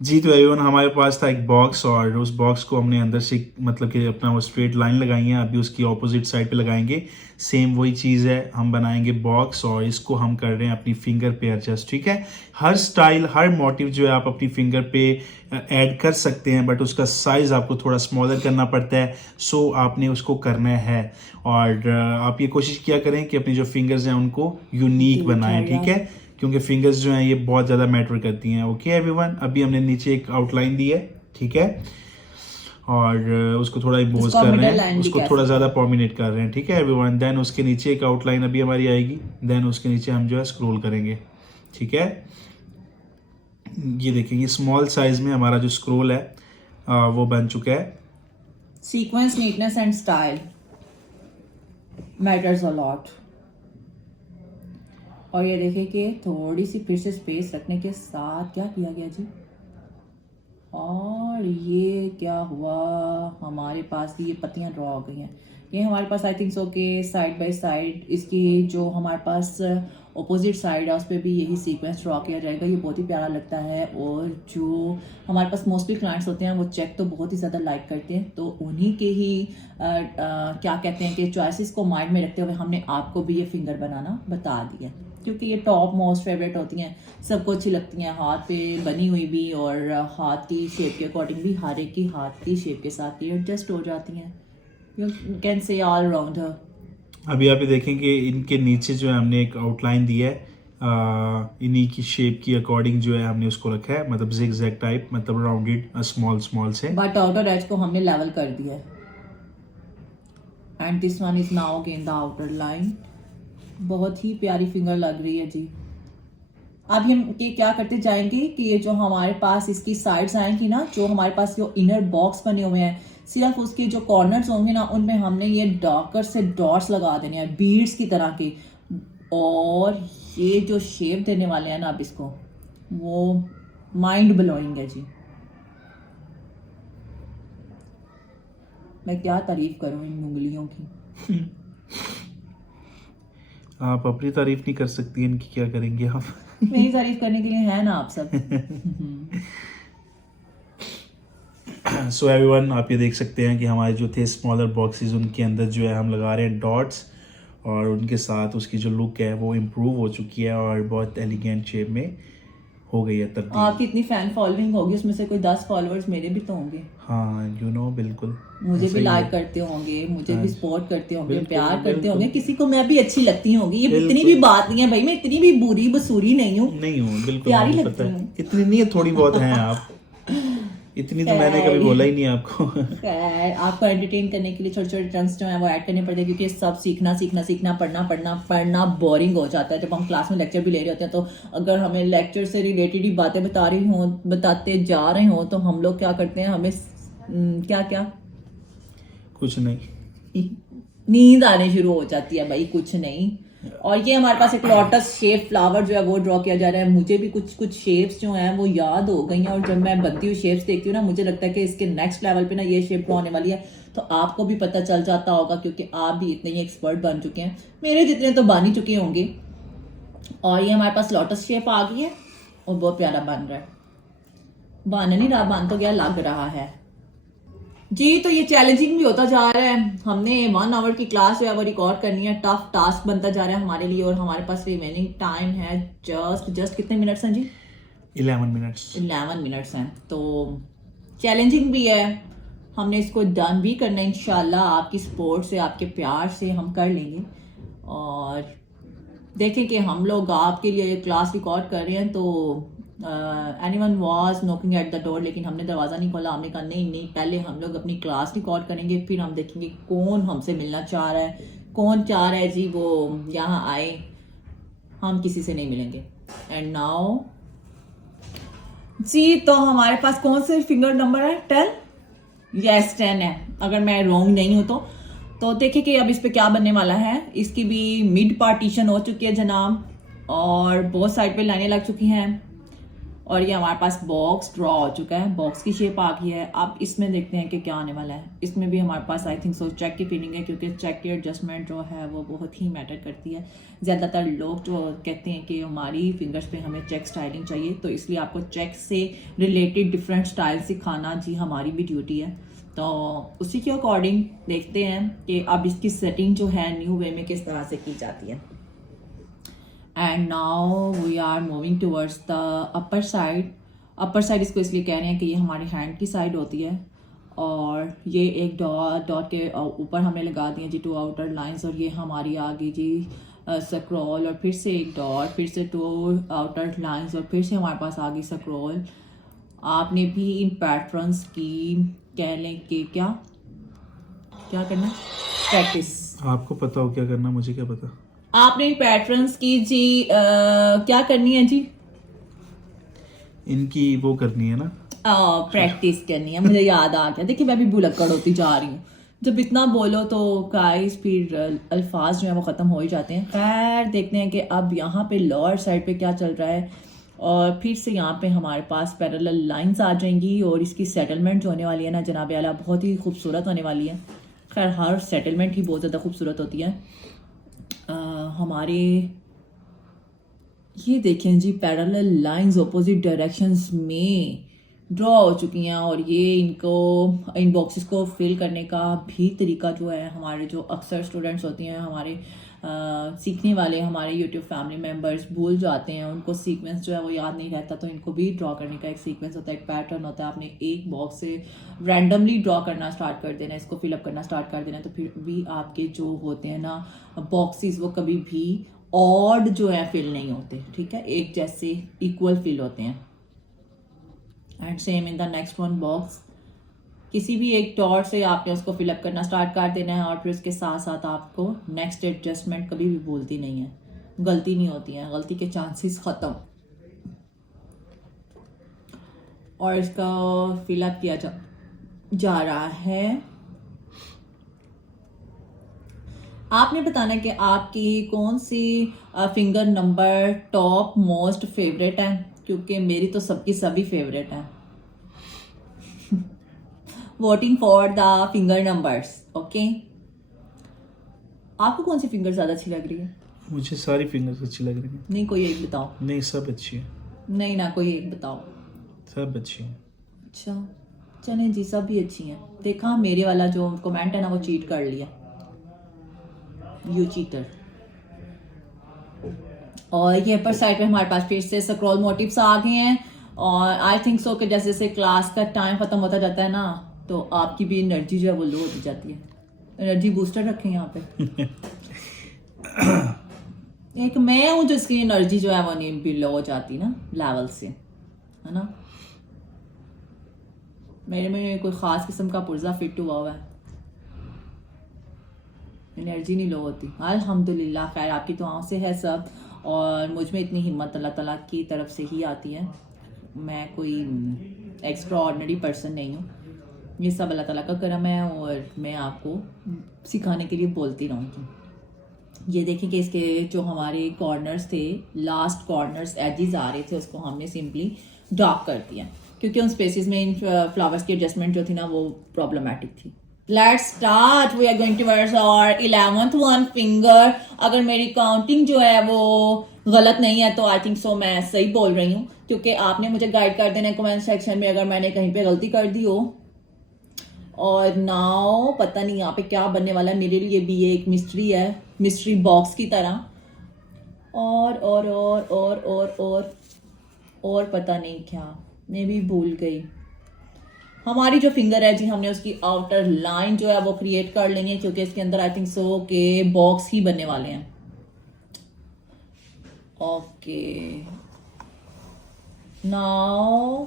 जी, तो एवरीवन, हमारे पास था एक बॉक्स और उस बॉक्स को हमने अंदर से मतलब कि अपना वो स्ट्रेट लाइन लगाई है। अभी उसकी ऑपोजिट साइड पे लगाएंगे, सेम वही चीज़ है। हम बनाएंगे बॉक्स और इसको हम कर रहे हैं अपनी फिंगर पे एडजस्ट, ठीक है। हर स्टाइल, हर मोटिव जो है आप अपनी फिंगर पे ऐड कर सकते हैं, बट उसका साइज आपको थोड़ा स्मॉलर करना पड़ता है। सो आपने उसको करना है और आप ये कोशिश किया करें कि अपनी जो फिंगर्स हैं उनको यूनिक बनाएं, ठीक है, क्योंकि फिंगर्स जो हैं ये बहुत ज़्यादा मैटर करती हैं। ओके एवरीवन, अभी हमने नीचे एक आउटलाइन दी है, ठीक है, और उसको थोड़ा इम्पोज कर रहे हैं, उसको थोड़ा ज़्यादा प्रोमिनेट कर रहे हैं, ठीक है एवरीवन। देन उसके नीचे एक आउटलाइन अभी हमारी आएगी, देन उसके नीचे हम जो है स्क्रॉल करेंगे, ठीक है। ये देखेंगे स्मॉल साइज में हमारा जो स्क्रॉल है वो बन चुका है। Sequence, neatness and style matters a lot. और ये देखिए कि थोड़ी सी फिर से स्पेस रखने के साथ क्या किया गया जी, और ये क्या हुआ, हमारे पास ये पत्तियां ड्रॉ हो गई हैं। ये हमारे पास आई थिंक सो के साइड बाय साइड इसकी जो हमारे पास ऑपोजिट साइड है उस पर भी यही सीक्वेंस ड्रॉ किया जाएगा। ये बहुत ही प्यारा लगता है, और जो हमारे पास मोस्टली क्लाइंट्स होते हैं वो चेक तो बहुत ही ज़्यादा लाइक करते हैं, तो उन्हीं के ही क्या कहते हैं कि चॉइसेस को माइंड में रखते हुए हमने आपको भी ये फिंगर बनाना बता दिया, क्योंकि ये टॉप मोस्ट फेवरेट होती हैं, सबको अच्छी लगती हैं, हाथ पे बनी हुई भी और हाथ की शेप के अकॉर्डिंग भी हर एक की हाथ की शेप के साथ ये एडजस्ट हो जाती हैं। You can say all rounder. अभी आप ये देखें कि इनके नीचे जो है हमने एक आउटलाइन दी है, इन्हीं की शेप की अकॉर्डिंग जो है हमने उसको रखा है, मतलब जिगजैग टाइप, मतलब राउंडेड स्मॉल स्मॉल से, बट आउटर एज को हमने लेवल कर दिया है। And this one is now again the outer line. बहुत ही प्यारी फिंगर लग रही है जी। अभी हम ये क्या करते जाएंगे कि ये जो हमारे पास इसकी साइड्स आएंगी ना, जो हमारे पास जो इनर बॉक्स बने हुए हैं, सिर्फ उसके जो कॉर्नर्स होंगे ना, उनमें हमने ये डार्कर से डॉट्स लगा देने हैं बीड्स की तरह के, और ये जो शेप देने वाले हैं ना अब इसको, वो माइंड ब्लोइंग है जी। मैं क्या तारीफ करूं इन उंगलियों की। आप अपनी तारीफ नहीं कर सकती, इनकी क्या करेंगे आप। मेरी तारीफ करने के लिए है ना आप सब। सो एवरीवन, आप ये देख सकते हैं कि हमारे जो थे स्मॉलर बॉक्सेस, उनके अंदर जो है हम लगा रहे हैं डॉट्स, और उनके साथ उसकी जो लुक है वो इम्प्रूव हो चुकी है और बहुत एलिगेंट शेप में हो गई है तब्दील। आपकी इतनी फैन फॉलोइंग होगी, उसमें से कोई 10 फॉलोअर्स मेरे भी तो होंगे। हाँ, यू नो, बिल्कुल मुझे भी लाइक करते होंगे, मुझे भी सपोर्ट करते होंगे, प्यार करते होंगे, किसी को मैं भी अच्छी लगती होंगी। ये इतनी भी बात नहीं है भाई, मैं इतनी भी बुरी बसूरी नहीं हूँ, बिल्कुल प्यारी लगती हूँ। इतनी नहीं है, थोड़ी बहुत है आप, इतनी तो मैंने कभी बोला ही नहीं आपको। खैर, आपको एंटरटेन करने के लिए छोटे छोटे टर्म्स जो है वो ऐड करने पड़ते हैं, क्योंकि सब सीखना पढ़ना बोरिंग हो जाता है। जब हम क्लास में लेक्चर भी ले रहे होते हैं, तो अगर हमें लेक्चर से रिलेटेड ही बातें बताते जा रहे हों, तो हम लोग क्या करते हैं, हमें क्या क्या? कुछ नहीं। नींद आने शुरू हो जाती है भाई, कुछ नहीं। और ये हमारे पास एक लोटस शेप फ्लावर जो है वो ड्रॉ किया जा रहा है। मुझे भी कुछ कुछ शेप्स जो हैं वो याद हो गई हैं, और जब मैं बनती हुई शेप्स देखती हूँ ना, मुझे लगता है कि इसके नेक्स्ट लेवल पे ना ये शेप ड्रॉ होने वाली है। तो आपको भी पता चल जाता होगा, क्योंकि आप भी इतने ही एक्सपर्ट बन चुके हैं, मेरे जितने तो बन ही चुके होंगे। और ये हमारे पास लोटस शेप आ गई है और बहुत प्यारा बन रहा है। बन नहीं रहा, बन तो गया, लग रहा है जी। तो ये चैलेंजिंग भी होता जा रहा है। हमने 1 आवर की क्लास जो है वो रिकॉर्ड करनी है। टफ टास्क बनता जा रहा है हमारे लिए, और हमारे पास रिमेनिंग टाइम है जस्ट कितने मिनट्स हैं जी? 11 मिनट्स। 11 मिनट्स हैं। तो चैलेंजिंग भी है, हमने इसको डन भी करना है इंशाल्लाह। आपकी सपोर्ट से, आपके प्यार से हम कर लेंगे। और देखें कि हम लोग आपके लिए क्लास रिकॉर्ड कर रहे हैं, तो anyone was knocking at the door, लेकिन हमने दरवाज़ा नहीं खोला। हमने कहा नहीं नहीं, पहले हम लोग अपनी क्लास रिकॉर्ड करेंगे, फिर हम देखेंगे कौन हमसे मिलना चाह रहा है, कौन चाह रहा है जी वो यहाँ आए। हम किसी से नहीं मिलेंगे। एंड नाउ जी, तो हमारे पास कौन से फिंगर नंबर है? 10? यस 10 है, अगर मैं रॉन्ग नहीं हूं तो देखिए कि अब इस पे क्या बनने वाला है। इसकी भी मिड पार्टीशन हो चुकी है जनाब, और बहुत साइड पे लाइनें लग चुकी हैं, और ये हमारे पास बॉक्स ड्रॉ हो चुका है। बॉक्स की शेप आ गई है। अब इसमें देखते हैं कि क्या आने वाला है। इसमें भी हमारे पास आई थिंक सो चेक की फीलिंग है, क्योंकि चेक की एडजस्टमेंट जो है वो बहुत ही मैटर करती है। ज़्यादातर लोग जो कहते हैं कि हमारी फिंगर्स पे हमें चेक स्टाइलिंग चाहिए, तो इसलिए आपको चेक से रिलेटेड डिफरेंट स्टाइल सिखाना जी हमारी भी ड्यूटी है। तो उसी के अकॉर्डिंग देखते हैं कि अब इसकी सेटिंग जो है न्यू वे में किस तरह से की जाती है। And now we are moving towards the upper side. Upper side इसको इसलिए कह रहे हैं कि ये हमारी हैंड की साइड होती है, और ये एक डॉट के ऊपर हमने लगा दिए जी 2 आउटर लाइंस, और ये हमारी आ गई जी स्क्रॉल, और फिर से एक डॉट, फिर से 2 आउटर लाइंस, और फिर से हमारे पास आ गई स्क्रॉल। आपने भी इन पैटर्न्स की कह लें कि क्या करना, प्रैक्टिस। आपको पता हो क्या करना, मुझे क्या पता। आपने इन पैटर्न्स की जी क्या करनी है जी? इनकी वो करनी है ना, प्रैक्टिस करनी है। मुझे याद आ गया, देखिए मैं भी भुलक्कड़ होती जा रही हूँ। जब इतना बोलो तो गाइस फिर अल्फाज जो है वो ख़त्म हो ही जाते हैं। खैर देखते हैं कि अब यहाँ पे लोअर साइड पे क्या चल रहा है, और फिर से यहाँ पे हमारे पास पैरेलल लाइंस आ जाएंगी, और इसकी सेटलमेंट जो होने वाली है ना जनाब आला, बहुत ही खूबसूरत होने वाली है। खैर हर सेटलमेंट ही बहुत ज़्यादा खूबसूरत होती है। हमारे ये देखें जी, पैरेलल लाइंस ऑपोजिट डायरेक्शंस में ड्रॉ हो चुकी हैं, और ये इन बॉक्सेस को फिल करने का भी तरीका जो है, हमारे जो अक्सर स्टूडेंट्स होती हैं, हमारे सीखने वाले हमारे यूट्यूब फैमिली मेम्बर्स भूल जाते हैं, उनको सीक्वेंस जो है वो याद नहीं रहता, तो इनको भी ड्रॉ करने का एक सीक्वेंस होता है, एक पैटर्न होता है। आपने एक बॉक्स से रैंडमली ड्रॉ करना स्टार्ट कर देना, इसको फिलअप करना स्टार्ट कर देना, तो फिर भी आपके जो होते हैं ना बॉक्सेस, वो कभी भी ऑड जो है फिल नहीं होते, ठीक है, एक जैसे इक्वल फिल होते हैं। And same in the next one box, किसी भी एक डॉट से आपने उसको फिलअप करना स्टार्ट कर देना है, और फिर उसके साथ साथ आपको नेक्स्ट एडजस्टमेंट कभी भी भूलती नहीं है, गलती नहीं होती है, गलती के चांसेस खत्म। और इसका फिलअप किया जा रहा है। आपने बताना कि आपकी कौन सी finger number top most favourite है, क्योंकि मेरी तो सबकी सभी फेवरेट है। Voting for the finger numbers, okay. आपको कौन सी फिंगर ज्यादा अच्छी लग रही है? मुझे सारी फिंगर्स अच्छी लग रही हैं। नहीं कोई एक बताओ। नहीं सब अच्छी है। नहीं ना, कोई एक बताओ। सब अच्छी है। अच्छा चले जी, सब भी अच्छी हैं। देखा मेरे वाला जो कमेंट है ना वो चीट कर लिया, यू चीटर। और ये अपर साइड पे हमारे पास फिर से स्क्रॉल मोटिव्स आ गए हैं, और आई थिंक सो कि जैसे जैसे क्लास का टाइम खत्म होता जाता है ना, तो आपकी भी एनर्जी जो है वो लो होती जाती है। एनर्जी बूस्टर रखें यहाँ पे। एक मैं हूँ जिसकी एनर्जी जो है वो नहीं भी लो हो जाती ना लेवल से, है ना। मेरे में कोई ख़ास किस्म का पुर्जा फिट हुआ है, एनर्जी नहीं लो होती। अल्हम्दुलिल्लाह, खैर आपकी दुआओं से है सब, और मुझ में इतनी हिम्मत अल्लाह ताला की तरफ से ही आती है। मैं कोई एक्स्ट्रा ऑर्डिनरी पर्सन नहीं हूँ, ये सब अल्लाह ताला का करम है और मैं आपको सिखाने के लिए बोलती रहूँगी। ये देखें कि इसके जो हमारे कॉर्नर्स थे, लास्ट कॉर्नर्स एजेस आ रहे थे, उसको हमने सिंपली डार्क कर दिया क्योंकि उन स्पेसेस में इन फ्लावर्स की एडजस्टमेंट जो थी ना वो प्रॉब्लमेटिक थी। Let's start, we are going towards our 11th one finger. अगर मेरी काउंटिंग जो है वो गलत नहीं है तो आई थिंक सो मैं सही बोल रही हूँ, क्योंकि आपने मुझे गाइड कर देना है कमेंट सेक्शन में अगर मैंने कहीं पे गलती कर दी हो। और नाउ पता नहीं यहाँ पे क्या बनने वाला है, मेरे लिए भी ये एक मिस्ट्री है, मिस्ट्री बॉक्स की तरह। और पता नहीं क्या, मैं भी भूल गई। हमारी जो फिंगर है जी, हमने उसकी आउटर लाइन जो है वो क्रिएट कर लेनी है क्योंकि इसके अंदर आई थिंक सो के बॉक्स ही बनने वाले हैं। ओके, नाउ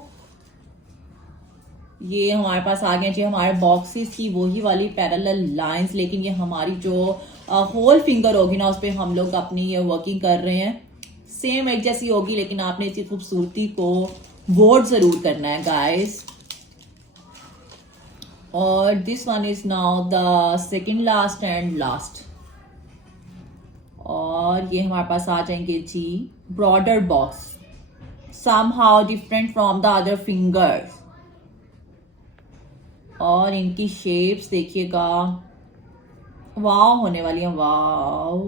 ये हमारे पास आ गए जी हमारे बॉक्सेस की वही वाली पैरेलल लाइंस, लेकिन ये हमारी जो होल फिंगर होगी ना उस पर हम लोग अपनी ये वर्किंग कर रहे हैं। सेम एक जैसी होगी लेकिन आपने इसकी खूबसूरती को वोट जरूर करना है गाइस। और this one is now the second last and last. और ये हमारे पास आ जाएंगे जी broader box, somehow different from the other fingers। और इनकी शेप्स देखिएगा, वाव होने वाली है, वाव।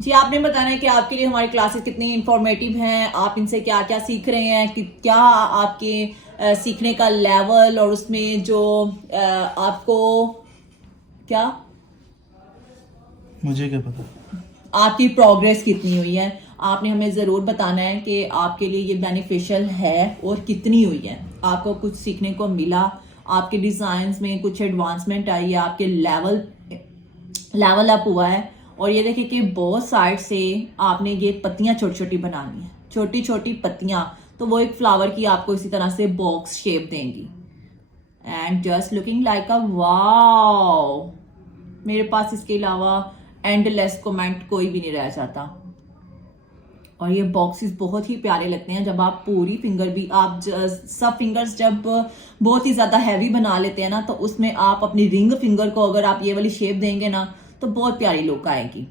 जी आपने बताना है कि आपके लिए हमारी क्लासेस कितनी इंफॉर्मेटिव हैं, आप इनसे क्या क्या सीख रहे हैं, कि क्या आपके सीखने का लेवल और उसमें जो आपको क्या, मुझे क्या पता आपकी प्रोग्रेस कितनी हुई है। आपने हमें ज़रूर बताना है कि आपके लिए ये बेनिफिशियल है और कितनी हुई है, आपको कुछ सीखने को मिला, आपके डिज़ाइंस में कुछ एडवांसमेंट आई है, आपके लेवल अप हुआ है। और ये देखिए कि बहुत साइड से आपने ये पत्तियां छोटी छोटी बनानी है, छोटी छोटी पत्तियां, तो वो एक फ्लावर की आपको इसी तरह से बॉक्स शेप देंगी। And just looking like a wow. मेरे पास इसके अलावा एंडलेस कमेंट कोई भी नहीं रह जाता। और ये बॉक्सेस बहुत ही प्यारे लगते हैं जब आप पूरी फिंगर भी, आप सब फिंगर्स जब बहुत ही ज्यादा हैवी बना लेते हैं ना, तो उसमें आप अपनी रिंग फिंगर को अगर आप ये वाली शेप देंगे ना तो बहुत प्यारी लुक आएगी।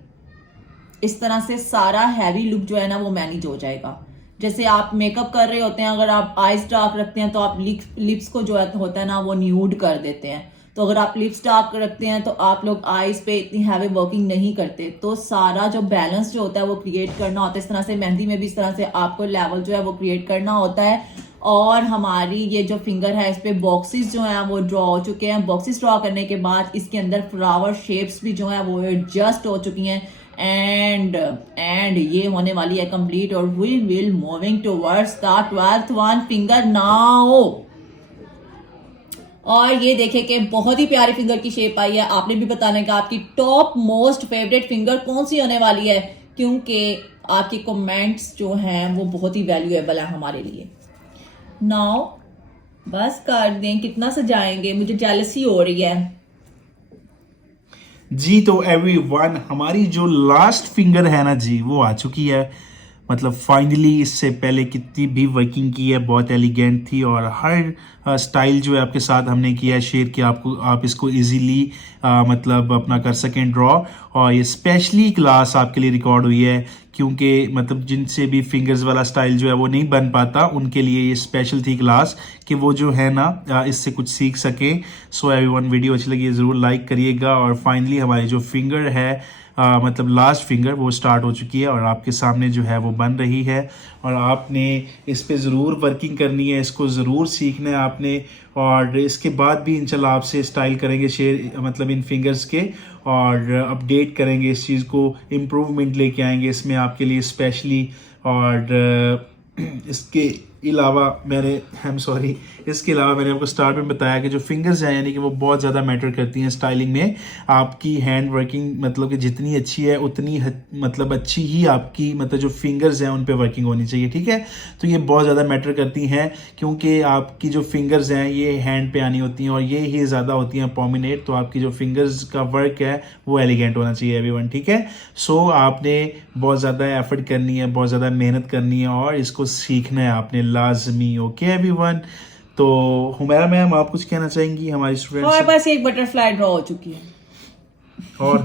इस तरह से सारा हैवी लुक जो है ना वो मैनेज हो जाएगा। जैसे आप मेकअप कर रहे होते हैं, अगर आप आईज डार्क रखते हैं तो आप लिप्स को जो होता है ना वो न्यूड कर देते हैं, तो अगर आप लिप्स डार्क रखते हैं तो आप लोग आईज पे इतनी हैवी वर्किंग नहीं करते, तो सारा जो बैलेंस जो होता है वो क्रिएट करना होता है। इस तरह से मेहंदी में भी इस तरह से आपको लेवल जो है वो क्रिएट करना होता है। और हमारी ये जो फिंगर है इस पे बॉक्सेस जो हैं वो ड्रॉ हो चुके हैं। बॉक्सेस ड्रॉ करने के बाद इसके अंदर फ्लावर शेप्स भी जो है वो एडजस्ट हो चुकी हैं एंड ये होने वाली है कंप्लीट। और we will moving towards the 12th one finger now. और ये देखें कि बहुत ही प्यारी फिंगर की शेप आई है। आपने भी बताना है कि आपकी टॉप मोस्ट फेवरेट फिंगर कौन सी होने वाली है, क्योंकि आपके कमेंट्स जो हैं वो बहुत ही वैल्यूएबल है हमारे लिए। नाउ बस कर दें, कितना सजाएंगे, मुझे जेलसी हो रही है जी। तो एवरीवन, हमारी जो लास्ट फिंगर है ना जी वो आ चुकी है। मतलब फाइनली इससे पहले कितनी भी वर्किंग की है, बहुत एलिगेंट थी और हर स्टाइल जो है आपके साथ हमने किया है शेयर किया, आप इसको इजीली मतलब अपना कर सकें ड्रॉ। और ये स्पेशली क्लास आपके लिए रिकॉर्ड हुई है क्योंकि मतलब जिनसे भी फिंगर्स वाला स्टाइल जो है वो नहीं बन पाता, उनके लिए ये स्पेशल थी क्लास कि वो जो है ना इससे कुछ सीख सके। सो एवरीवन, वीडियो अच्छी लगी ज़रूर लाइक करिएगा। और फाइनली हमारी जो फिंगर है मतलब लास्ट फिंगर वो स्टार्ट हो चुकी है और आपके सामने जो है वो बन रही है। और आपने इस पे ज़रूर वर्किंग करनी है, इसको ज़रूर सीखना है आपने। और इसके बाद भी इंशाल्लाह आपसे स्टाइल करेंगे शेयर, मतलब इन फिंगर्स के, और अपडेट करेंगे इस चीज़ को, इम्प्रूवमेंट लेके आएंगे इसमें आपके लिए स्पेशली। और इसके अलावा इसके अलावा मैंने आपको स्टार्ट में बताया कि जो फिंगर्स हैं यानी कि वो बहुत ज़्यादा मैटर करती हैं स्टाइलिंग में। आपकी हैंड वर्किंग मतलब कि जितनी अच्छी है उतनी मतलब अच्छी ही आपकी मतलब जो फिंगर्स हैं उन पे वर्किंग होनी चाहिए, ठीक है। तो ये बहुत ज़्यादा मैटर करती हैं क्योंकि आपकी जो फिंगर्स हैं ये हैंड पे आनी होती हैं और ये ही ज़्यादा होती हैं प्रोमिनेट। तो आपकी जो फिंगर्स का वर्क है वो एलिगेंट होना चाहिए एवरीवन, ठीक है। सो आपने बहुत ज़्यादा एफर्ट करनी है, बहुत ज़्यादा मेहनत करनी है और इसको सीखना है आपने लाजमी। ओके एवरीवन, तो हुमैरा मैम आप कुछ कहना चाहेंगी हमारी स्टूडेंट हमारे से? पास एक बटरफ्लाई ड्रॉ हो चुकी है। और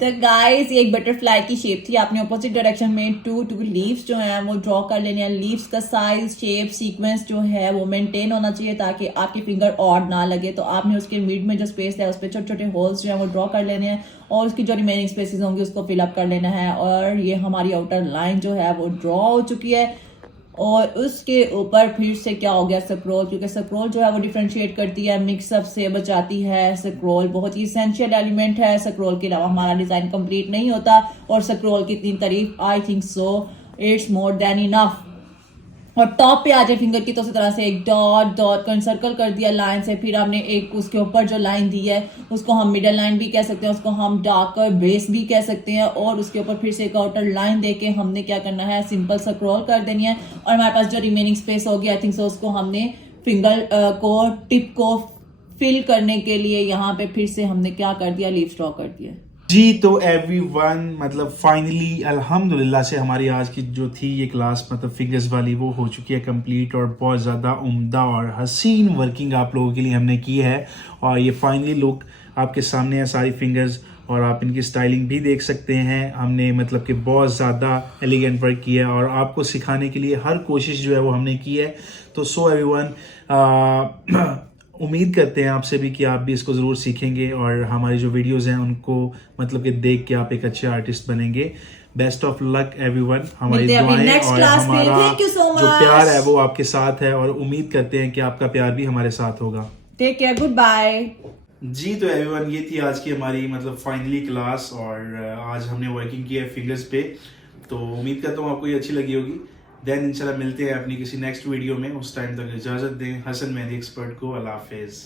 तो गाइस ये एक बटरफ्लाई की शेप थी, आपने अपोजिट डायरेक्शन में टू लीव्स जो हैं वो ड्रॉ कर लेने हैं। लीव्स का साइज, शेप, सीक्वेंस जो है वो मेंटेन होना चाहिए ताकि आपके फिंगर ऑड ना लगे। तो आपने उसके मिड में जो स्पेस है उस पर छोटे छोटे होल्स जो है वो ड्रॉ कर लेने हैं और उसकी जो रिमेनिंग स्पेसेस होंगी उसको फिलअप कर लेना है। और ये हमारी आउटर लाइन जो है वो ड्रॉ हो चुकी है। और उसके ऊपर फिर से क्या हो गया, स्क्रोल, क्योंकि स्क्रोल जो है वो डिफरेंशिएट करती है, मिक्सअप से बचाती है। स्क्रोल बहुत ही एसेंशियल एलिमेंट है, स्क्रोल के अलावा हमारा डिजाइन कंप्लीट नहीं होता। और स्क्रोल की इतनी तारीफ, I think so it's more than enough. और टॉप पे आ जाए फिंगर की तो उसी तरह से एक डॉट डॉट कर सर्कल कर दिया लाइन से। फिर हमने एक उसके ऊपर जो लाइन दी है उसको हम मिडल लाइन भी कह सकते हैं, उसको हम डार्कर बेस भी कह सकते हैं। और उसके ऊपर फिर से एक आउटर लाइन देके हमने क्या करना है, सिंपल स्क्रॉल कर देनी है। और हमारे पास जो रिमेनिंग स्पेस होगी आई थिंक सो उसको हमने फिंगर को टिप को फिल करने के लिए यहाँ पे फिर से हमने क्या कर दिया, लीफ ड्रॉ कर दिया। जी, तो एवरीवन मतलब फाइनली अल्हम्दुलिल्लाह से हमारी आज की जो थी ये क्लास मतलब फिंगर्स वाली वो हो चुकी है कंप्लीट। और बहुत ज़्यादा उम्दा और हसीन वर्किंग आप लोगों के लिए हमने की है। और ये फाइनली लुक आपके सामने है सारी फिंगर्स, और आप इनकी स्टाइलिंग भी देख सकते हैं। हमने मतलब कि बहुत ज़्यादा एलिगेंट वर्क किया है और आपको सिखाने के लिए हर कोशिश जो है वो हमने की है। तो सो एवरीवन उम्मीद करते हैं आपसे भी कि आप भी इसको ज़रूर सीखेंगे और हमारी जो वीडियोस हैं उनको मतलब कि देख के आप एक अच्छे आर्टिस्ट बनेंगे। बेस्ट ऑफ लक एवरीवन, हमारी दुआएं और हमारा जो प्यार है वो आपके साथ है और उम्मीद करते हैं कि आपका प्यार भी हमारे साथ होगा। Take care, good bye. जी, तो एवरीवन ये थी आज की हमारी मतलब फाइनली क्लास और आज हमने वर्किंग की है फिंगर्स पे। तो उम्मीद करता हूँ आपको ये अच्छी लगी होगी। देन इंशाल्लाह मिलते हैं अपनी किसी नेक्स्ट वीडियो में, उस टाइम तक इजाज़त दें हसन मेहंदी एक्सपर्ट को। अल्लाह हाफिज़।